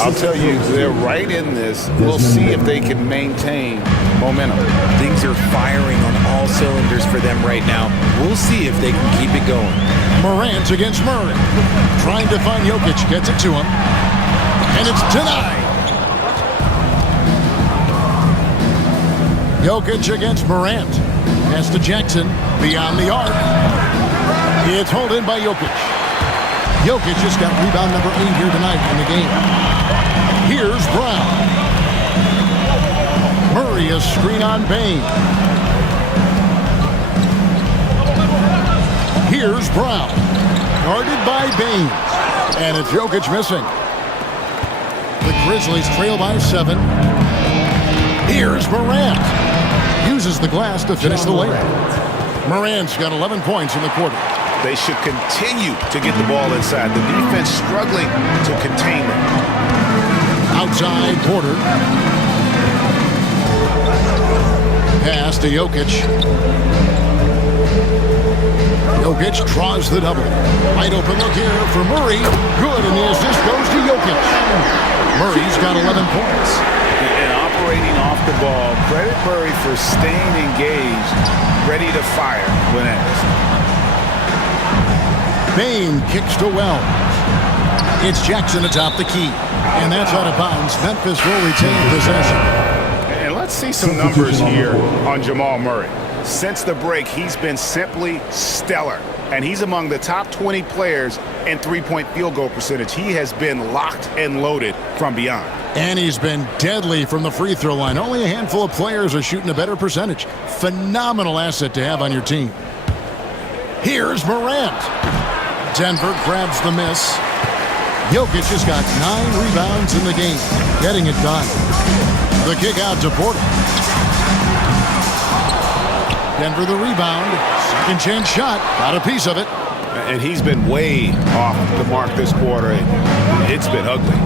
I'll tell you, they're right in this. We'll see if they can maintain momentum. Things are firing on all cylinders for them right now. We'll see if they can keep it going. Morant against Murray. Trying to find Jokic. Gets it to him. And it's denied. Jokic against Morant. Pass to Jackson. Beyond the arc. It's hauled in by Jokic. Jokic just got rebound number 8 here tonight in the game. Here's Brown. Murray, a screen on Bane. Here's Brown. Guarded by Bane. And it's Jokic missing. The Grizzlies trail by 7. Here's Morant. Uses the glass to finish the layup. Morant's got 11 points in the quarter. They should continue to get the ball inside. The defense struggling to contain them. Outside Porter. Pass to Jokic. Jokic draws the double. Wide open look here for Murray. Good, and the assist goes to Jokic. Murray's got 11 points. And operating off the ball, credit Murray for staying engaged, ready to fire when asked. Bane kicks to Wells. It's Jackson atop the key. And that's out of bounds. Memphis will retain possession. And let's see some numbers here on Jamal Murray. Since the break, he's been simply stellar. And he's among the top 20 players in three-point field goal percentage. He has been locked and loaded from beyond. And he's been deadly from the free throw line. Only a handful of players are shooting a better percentage. Phenomenal asset to have on your team. Here's Morant. Denver grabs the miss. Jokic has got 9 rebounds in the game, getting it done. The kick out to Porter. Denver the rebound. Second chance shot. Got a piece of it. And he's been way off the mark this quarter. It's been ugly.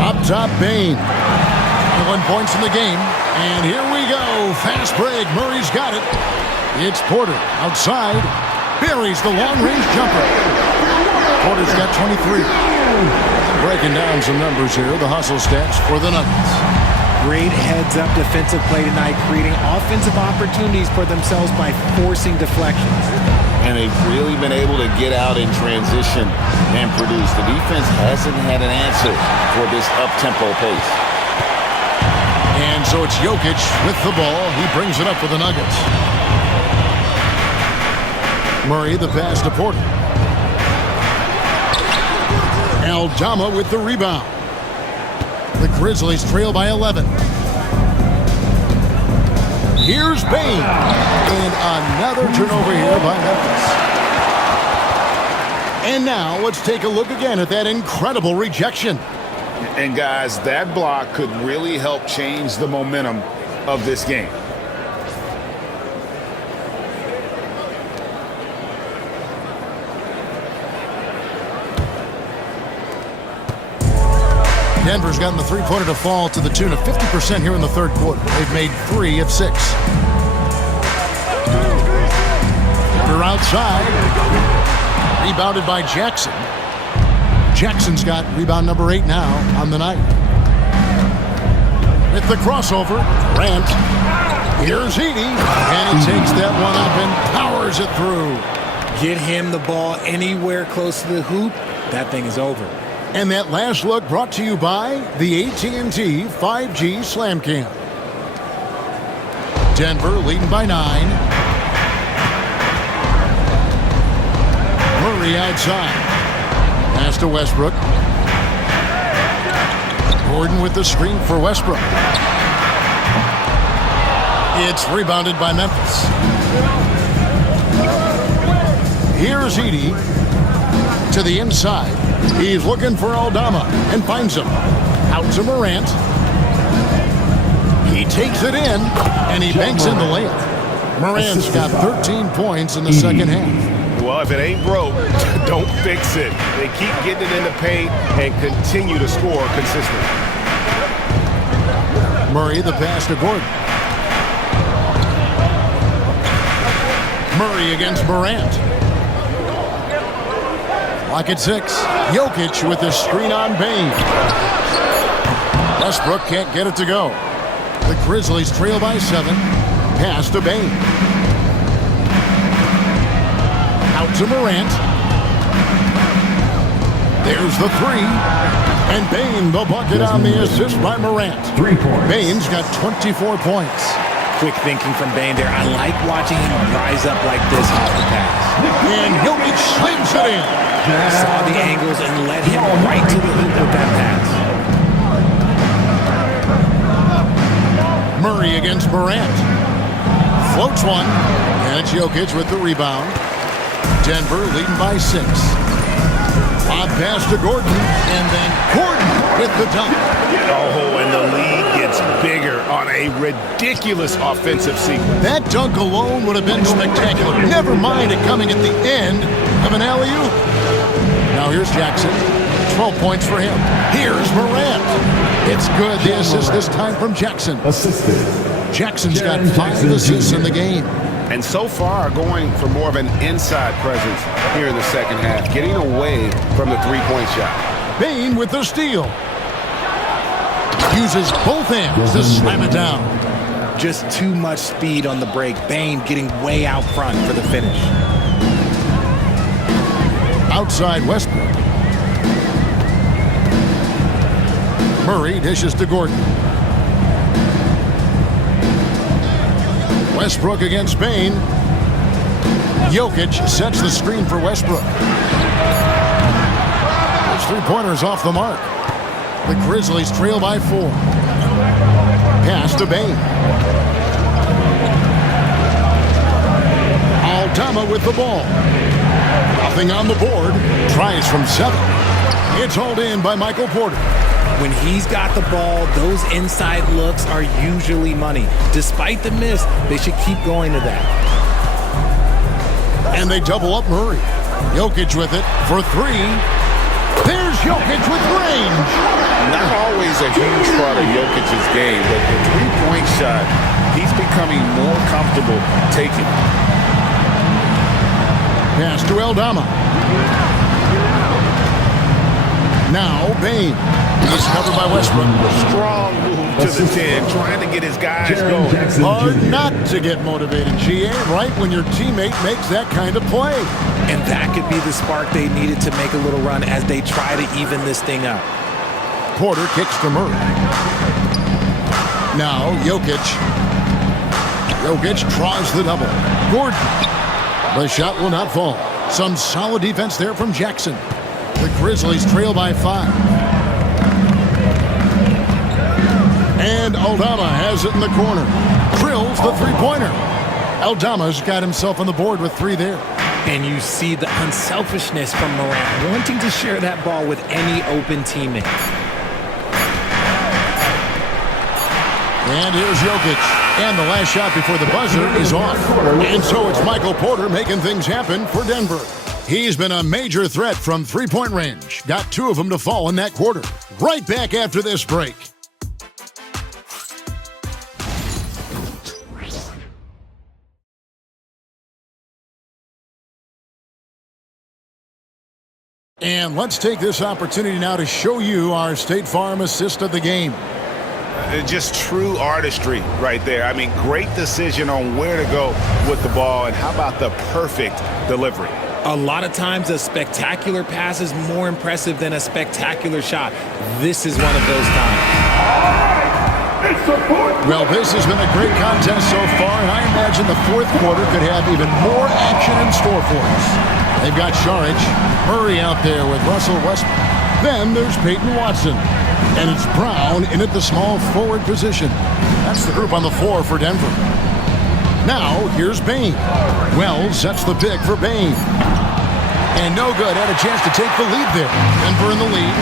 Up top, Bane. 1 points in the game. And here we go. Fast break. Murray's got it. It's Porter outside. Buries the long-range jumper. Porter's got 23. Breaking down some numbers here. The hustle stats for the Nuggets. Great heads-up defensive play tonight, creating offensive opportunities for themselves by forcing deflections. And they've really been able to get out in transition and produce. The defense hasn't had an answer for this up-tempo pace. And so it's Jokic with the ball. He brings it up for the Nuggets. Murray the pass to Porter. Dalla with the rebound. The Grizzlies trail by 11. Here's Bane. And another turnover here by Memphis. And now let's take a look again at that incredible rejection. And guys, that block could really help change the momentum of this game. Denver's gotten the three-pointer to fall to the tune of 50% here in the third quarter. They've made 3 of 6. They're outside. Rebounded by Jackson. Jackson's got rebound number 8 now on the night. With the crossover, Grant. Here's Edey. And he takes that one up and powers it through. Get him the ball anywhere close to the hoop. That thing is over. And that last look brought to you by the AT&T 5G Slam Cam. Denver leading by 9. Murray outside. Pass to Westbrook. Gordon with the screen for Westbrook. It's rebounded by Memphis. Here's Edey to the inside. He's looking for Aldama and finds him. Out to Morant. He takes it in, and he banks in the layup. Morant's got 13 points in the second half. Well, if it ain't broke, don't fix it. They keep getting it in the paint and continue to score consistently. Murray, the pass to Gordon. Murray against Morant. Lock at 6. Jokic with the screen on Bane. Westbrook can't get it to go. The Grizzlies trail by 7. Pass to Bane. Out to Morant. There's the 3. And Bane the bucket on the assist by Morant. 3 points. Bane's got 24 points. Quick thinking from Bane there. I like watching him rise up like this off the pass. And Jokic slams it in. Saw the angles and led him right to the hoop with that pass. Murray against Morant. Floats one. And it's Jokic with the rebound. Denver leading by 6. Lob pass to Gordon. And then Gordon with the dunk. Oh, and the lead gets bigger on a ridiculous offensive sequence. That dunk alone would have been spectacular. Never mind it coming at the end of an alley-oop. Now here's Jackson. 12 points for him. Here's Morant. It's good. The assist this time from Jackson. Jackson's got 5 assists in the game. And so far, going for more of an inside presence here in the second half, getting away from the three-point shot. Bane with the steal. Uses both hands to slam it down. Just too much speed on the break. Bane getting way out front for the finish. Outside Westbrook. Murray dishes to Gordon. Westbrook against Bane. Jokic sets the screen for Westbrook. There's 3-pointers off the mark. The Grizzlies trail by 4. Pass to Bane. Aldama with the ball. Nothing on the board. Tries from 7. It's hauled in by Michael Porter. When he's got the ball, those inside looks are usually money. Despite the miss, they should keep going to that. And they double up Murray. Jokic with it for 3. There's Jokic with range. Not always a huge part of Jokic's game, but the three-point shot, he's becoming more comfortable taking it. Pass to Aldama. Now Bane. He's covered by Westbrook. Strong move to the 10, trying to get his guys going. Hard not to get motivated, GA, right when your teammate makes that kind of play. And that could be the spark they needed to make a little run as they try to even this thing up. Porter kicks to Murray. Now Jokic. Jokic draws the double. Gordon. The shot will not fall. Some solid defense there from Jackson. The Grizzlies trail by 5. And Aldama has it in the corner. Drills the three-pointer. Aldama's got himself on the board with 3 there. And you see the unselfishness from Morant, wanting to share that ball with any open teammate. And here's Jokic. And the last shot before the buzzer is off. And so it's Michael Porter making things happen for Denver. He's been a major threat from three-point range. Got 2 of them to fall in that quarter. Right back after this break. And let's take this opportunity now to show you our State Farm assist of the game. Just true artistry right there. I mean, great decision on where to go with the ball, and how about the perfect delivery? A lot of times a spectacular pass is more impressive than a spectacular shot. This is one of those times. Well, this has been a great contest so far, and I imagine the fourth quarter could have even more action in store for us. They've got Saric, Murray out there with Russell Westbrook. Then there's Peyton Watson. And it's Brown in at the small forward position. That's the group on the floor for Denver. Now, here's Bane. Wells sets the pick for Bane. And no good. Had a chance to take the lead there. Denver in the lead.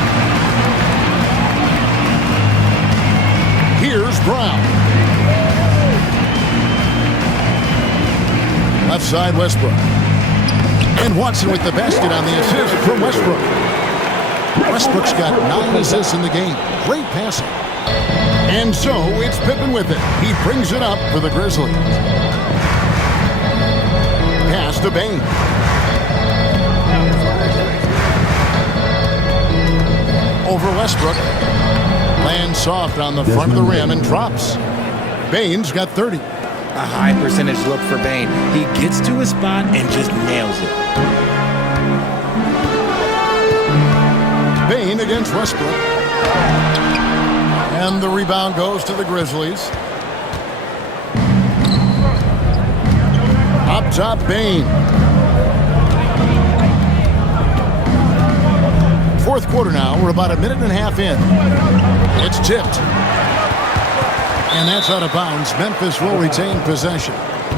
Here's Brown. Left side, Westbrook. And Watson with the basket on the assist from Westbrook. Westbrook's got 9 assists in the game. Great passing. And so it's Pippen with it. He brings it up for the Grizzlies. Pass to Bane. Over Westbrook. Lands soft on the front of the rim and drops. Bane's got 30. A high percentage look for Bane. He gets to his spot and just nails it. Bane against Westbrook. And the rebound goes to the Grizzlies. Up top, Bane. Fourth quarter now. We're about a minute and a half in. It's tipped. And that's out of bounds. Memphis will retain possession.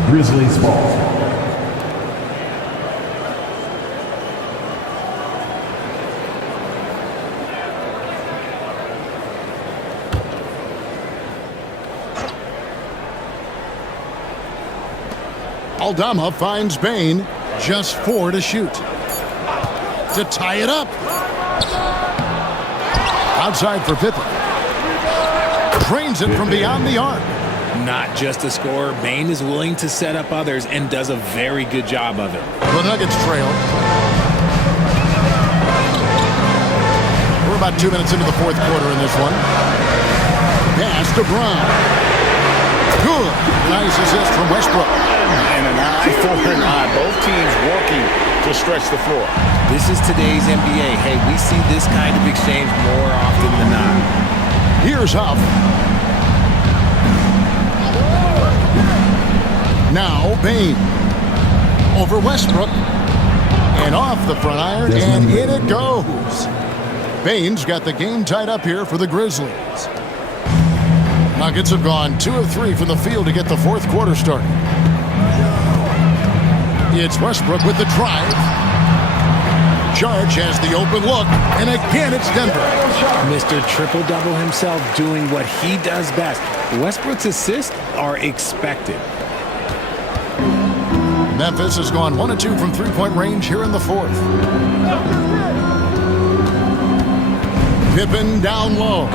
Grizzlies ball. Aldama finds Bane. Just 4 to shoot. To tie it up. Outside for Pippen. Drains it from beyond the arc. Not just a scorer, Bane is willing to set up others and does a very good job of it. The Nuggets trail. We're about 2 minutes into the fourth quarter in this one. Pass to Brown. Good. Nice assist from Westbrook. And an eye for an eye. Both teams working to stretch the floor. This is today's NBA. Hey, we see this kind of exchange more often than not. Here's Huff. Now Bane. Over Westbrook. And off the front iron, and in it goes. Bane's got the game tied up here for the Grizzlies. Nuggets have gone 2 of 3 from the field to get the fourth quarter started. It's Westbrook with the drive. Charge has the open look, and again it's Denver. Mr. Triple-Double himself doing what he does best. Westbrook's assists are expected. Memphis has gone 1 of 2 from three-point range here in the fourth. Pippen down low.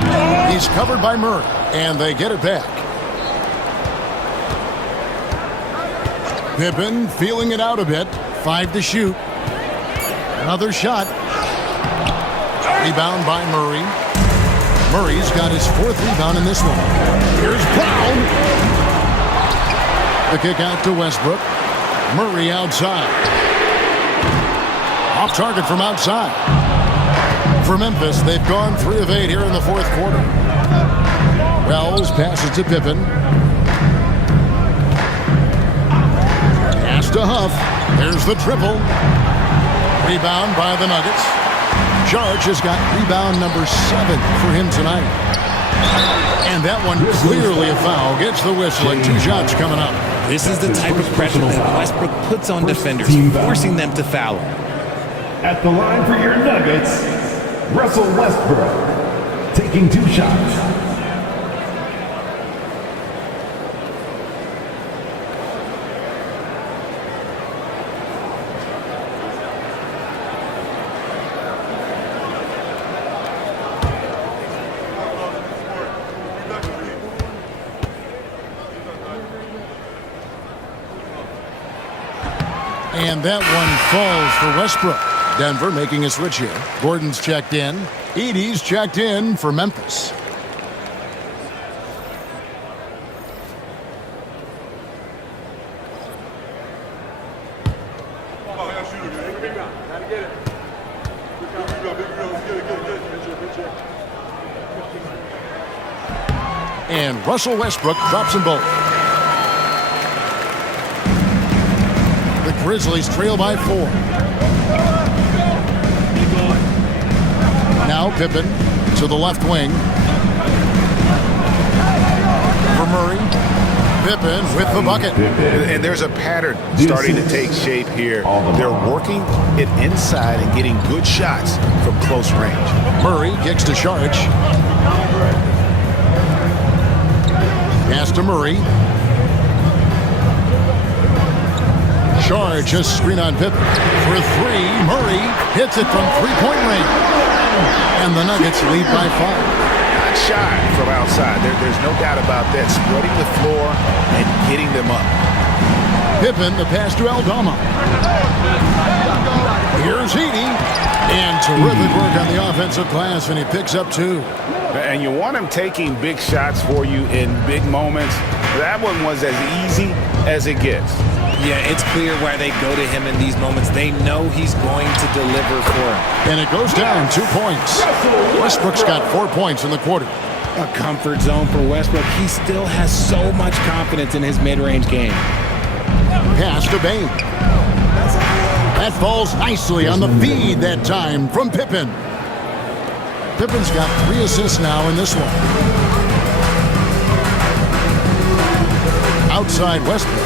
He's covered by Murray, and they get it back. Pippen feeling it out a bit. 5 to shoot. Another shot. Rebound by Murray. Murray's got his 4th rebound in this one. Here's Brown. The kick out to Westbrook. Murray outside. Off target from outside. For Memphis, they've gone 3 of 8 here in the fourth quarter. Wells passes to Pippen. Pass to Huff. There's the triple. Rebound by the Nuggets. Charge has got rebound number 7 for him tonight. And that one clearly a foul. Gets the whistle and 2 shots coming up. This is the type of pressure that Westbrook puts on defenders, forcing them to foul him. At the line for your Nuggets, Russell Westbrook, taking 2 shots. And that one falls for Westbrook. Denver making a switch here. Gordon's checked in. Edey's checked in for Memphis. And Russell Westbrook drops them both. The Grizzlies trail by 4. Now Pippen. to the left wing. For Murray. Pippen with the bucket. And there's a pattern starting to take shape here. They're working it inside and getting good shots from close range. Murray kicks to Sharge. Pass to Murray. Sharge just screen on Pippen. For three, Murray hits it from three-point range. And the Nuggets lead by 5. Shot from outside. There's no doubt about that. Spreading the floor and getting them up. Pippen, the pass to Dalla. Here's Heaney. And terrific work on the offensive glass, and he picks up 2. And you want him taking big shots for you in big moments. That one was as easy as it gets. Yeah, it's clear why they go to him in these moments. They know he's going to deliver for them. And it goes down 2 points. Westbrook's got 4 points in the quarter. A comfort zone for Westbrook. He still has so much confidence in his mid-range game. Pass to Bane. That falls nicely on the feed that time from Pippen. Pippen's got 3 assists now in this one. Outside Westbrook.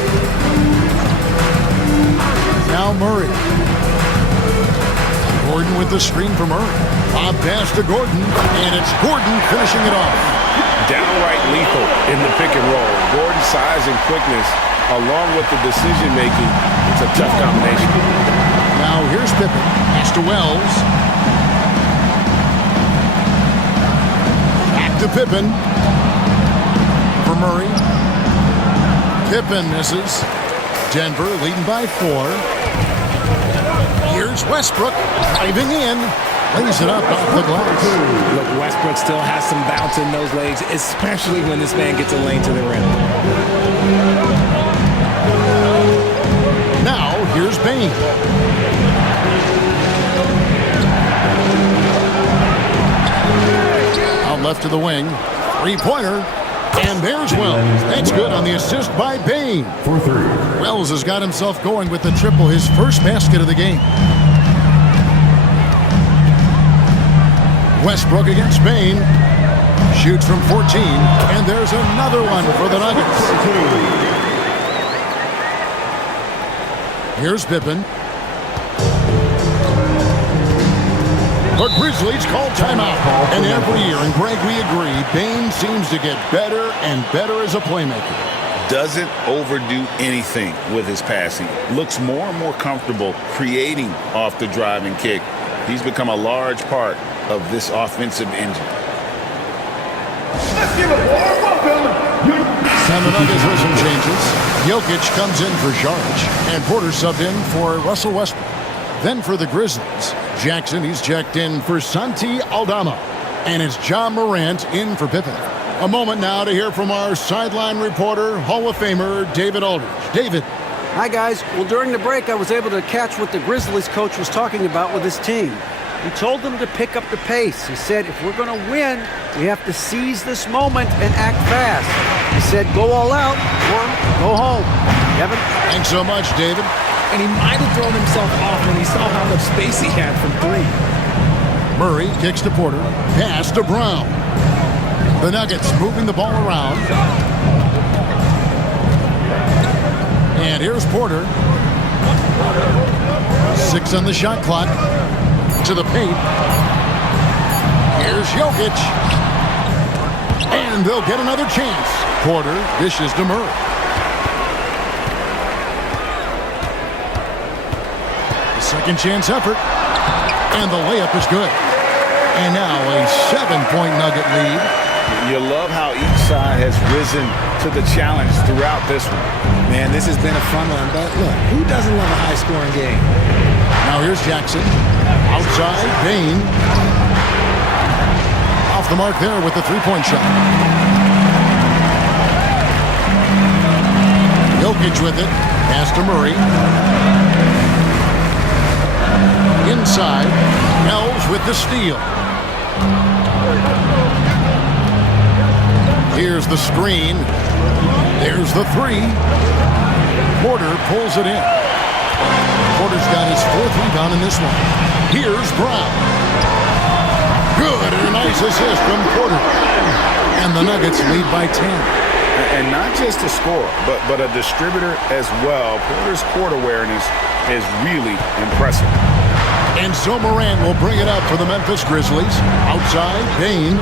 Now Murray. Gordon with the screen for Murray. Bob pass to Gordon, and it's Gordon finishing it off. Downright lethal in the pick and roll. Gordon's size and quickness, along with the decision-making, it's a tough combination. Now here's Pippen. Pass to Wells. Back to Pippen. For Murray. Pippen misses. Denver leading by 4. Here's Westbrook driving in. Lays it up off the glass. Look, Westbrook still has some bounce in those legs, especially when this man gets a lane to the rim. Now, here's Bane. Out left to the wing. 3-pointer. And there's Wells. That's good on the assist by Bane. For 3. Wells has got himself going with the triple, his first basket of the game. Westbrook against Bane. Shoots from 14. And there's another one for the Nuggets. Here's Pippen. The Grizzlies call timeout. And every year, and Greg, we agree, Bane seems to get better and better as a playmaker. Doesn't overdo anything with his passing. Looks more and more comfortable creating off the drive and kick. He's become a large part of this offensive engine. Let's give a warm welcome. And the Nuggets with some changes. Jokic comes in for Sharge, and Porter subbed in for Russell Westbrook. Then for the Grizzlies, Jackson, he's checked in for Santi Aldama. And it's John Morant in for Pippen. A moment now to hear from our sideline reporter, Hall of Famer David Aldridge. David. Hi, guys. Well, during the break, I was able to catch what the Grizzlies coach was talking about with his team. He told them to pick up the pace. He said, if we're going to win, we have to seize this moment and act fast. He said, go all out or go home. Kevin? Thanks so much, David. And he might have thrown himself off when he saw how much space he had from 3. Murray kicks to Porter. Pass to Brown. The Nuggets moving the ball around. And here's Porter. 6 on the shot clock. To the paint. Here's Jokic. And they'll get another chance. Porter dishes to Murray. The second chance effort. And the layup is good. And now a 7-point Nugget lead. You love how each side has risen to the challenge throughout this one. Man, this has been a fun one, but look, who doesn't love a high-scoring game? Now here's Jackson. Outside, Bane. Off the mark there with the 3-point shot. Jokic with it. Pass to Murray. Inside. Wells with the steal. Here's the screen. There's the 3. Porter pulls it in. Porter's got his 4th rebound in this one. Here's Brown. Good, and a nice assist from Porter. And the Nuggets lead by 10. And not just a scorer, but a distributor as well. Porter's court awareness is really impressive. And so Morant will bring it up for the Memphis Grizzlies. Outside, Bane.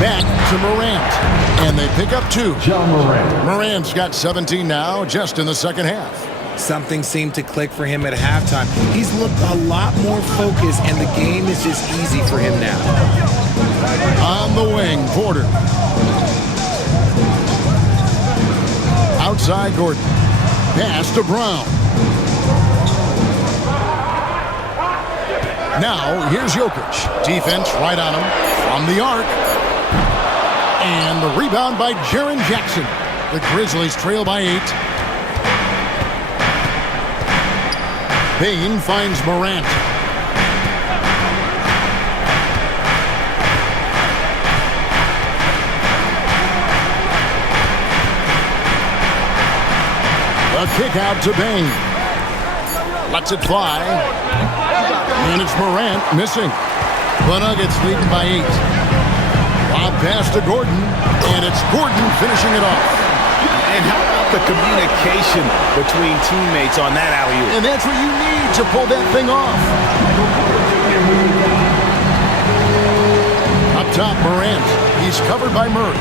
Back to Morant. And they pick up 2. John Morant. Morant's got 17 now, just in the second half. Something seemed to click for him at halftime. He's looked a lot more focused, and the game is just easy for him now. On the wing, Porter. Outside, Gordon. Pass to Brown. Now, here's Jokic. Defense right on him. From the arc. And the rebound by Jaren Jackson. The Grizzlies trail by 8. Bane finds Morant. A kick out to Bane. Lets it fly. And it's Morant missing. The Nuggets leading by 8. Lob pass to Gordon. And it's Gordon finishing it off. And how about the communication between teammates on that alley-oop? And that's what you need to pull that thing off. Up top, Morant. He's covered by Murray.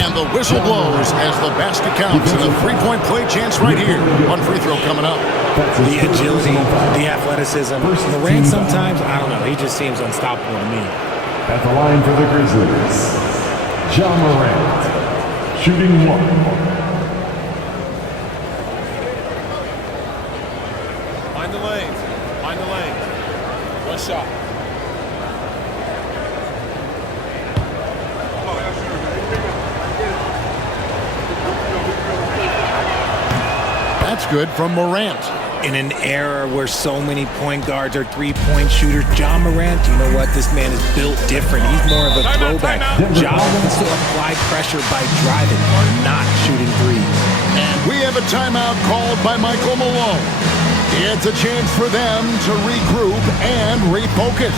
And the whistle blows as the basket counts. And a three-point play chance right here. One free throw coming up. The agility, the athleticism. Morant sometimes, I don't know, he just seems unstoppable to me. At the line for the Grizzlies, John Morant. Shooting 1. Find the lanes. Find the lanes. One shot. That's good from Morant. In an era where so many point guards are three-point shooters, John Morant, you know what? This man is built different. He's more of a throwback. John wants to apply pressure by driving, not shooting threes. And we have a timeout called by Michael Malone. It's a chance for them to regroup and refocus.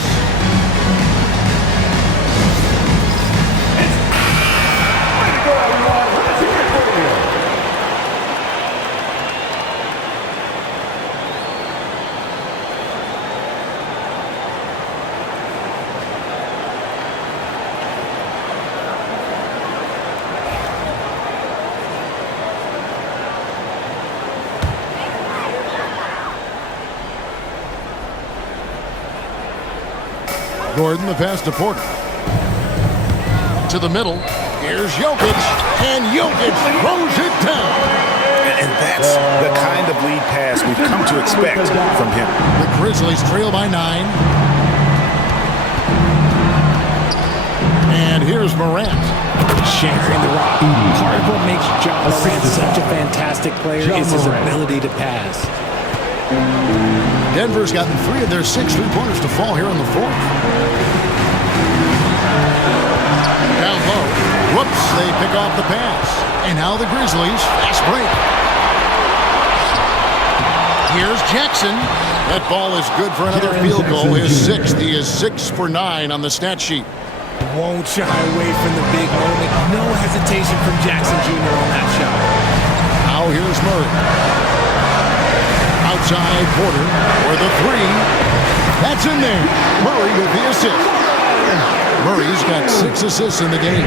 Gordon, the pass to Porter. To the middle. Here's Jokic. And Jokic throws it down. And that's the kind of lead pass we've come to expect from him. The Grizzlies trail by 9. And here's Morant. Sharing the rock. Part of what makes John Morant such a fantastic player is his ability to pass. Denver's gotten 3 of their 6 three-pointers to fall here in the 4th. Down low. Whoops, they pick off the pass. And now the Grizzlies, fast break. Here's Jackson. That ball is good for another field goal, his 6th. He is 6 for 9 on the stat sheet. Won't shy away from the big moment. No hesitation from Jackson Jr. on that shot. Now here's Murray. Outside Porter for the 3. That's in there. Murray with the assist. Murray's got 6 assists in the game.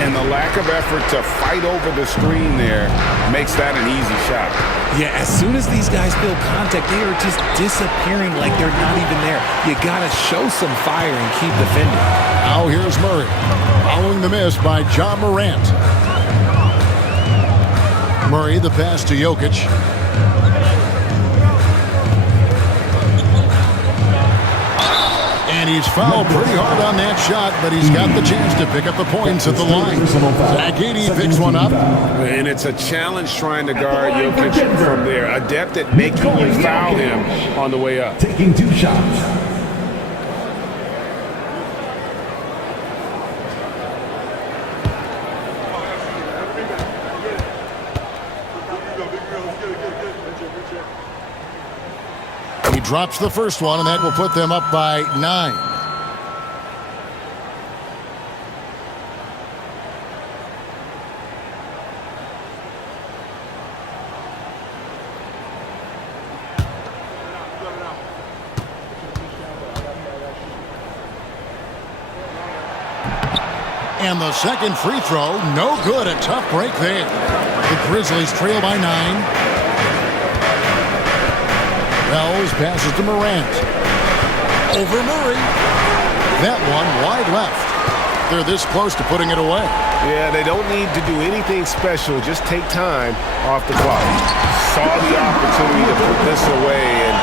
And the lack of effort to fight over the screen there makes that an easy shot. Yeah, as soon as these guys feel contact, they are just disappearing like they're not even there. You gotta show some fire and keep defending. Now here's Murray. Following the miss by John Morant. Murray, the pass to Jokic. And he's fouled pretty hard on that shot, but he's got the chance to pick up the points at the line. Zach Edey picks one up. And it's a challenge trying to guard Jokic from there. Adept at making you foul him on the way up. Taking 2 shots. drops the first one, and that will put them up by 9. And the second free throw, no good. A tough break there. The Grizzlies trail by 9. Wells passes to Morant. Over Murray. That one wide left. They're this close to putting it away. Yeah, they don't need to do anything special. Just take time off the clock. Saw the opportunity to put this away and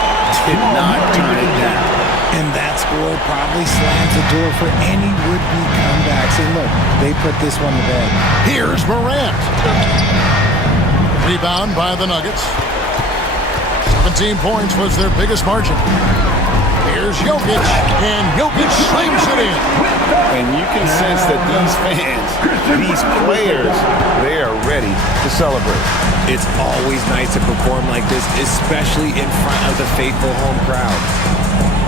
did not turn it down. And that score probably slams the door for any would-be comebacks. And look, they put this one to bed. Here's Morant. Rebound by the Nuggets. 17 points was their biggest margin. Here's Jokic, and Jokic slams it in. And you can sense that these fans, these players, they are ready to celebrate. It's always nice to perform like this, especially in front of the faithful home crowd.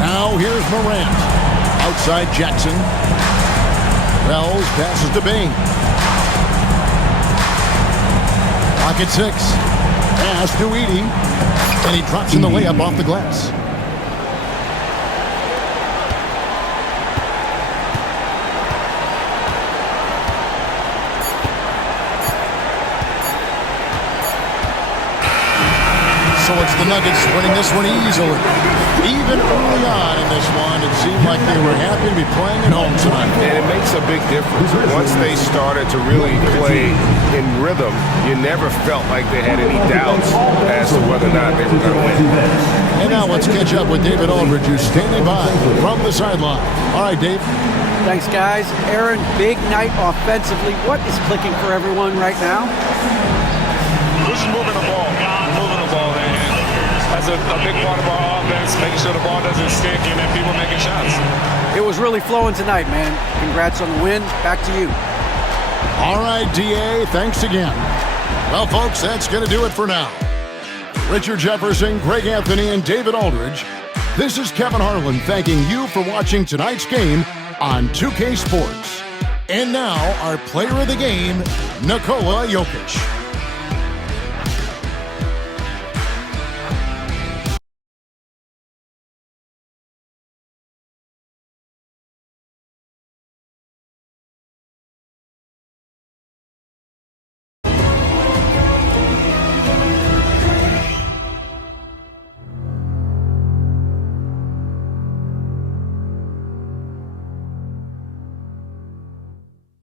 Now here's Morant. Outside Jackson. Wells passes to Bain. Pocket 6. Pass to Edey. And he drops in the layup off the glass. So it's the Nuggets winning this one easily. Even early on in this one, it seemed like they were happy to be playing at home tonight. And it makes a big difference. Once they started to really play in rhythm, you never felt like they had any doubts as to whether or not they were going to win. And now let's catch up with David Aldridge, who's standing by from the sideline. All right, Dave. Thanks, guys. Aaron, big night offensively. What is clicking for everyone right now? Who's moving the ball? Moving the ball, man. That's a big part of our offense, making sure the ball doesn't stick and then people making shots. It was really flowing tonight, man. Congrats on the win. Back to you. All right, DA, thanks again. Well, folks, that's going to do it for now. Richard Jefferson, Greg Anthony, and David Aldridge. This is Kevin Harlan thanking you for watching tonight's game on 2K Sports. And now, our player of the game, Nikola Jokic.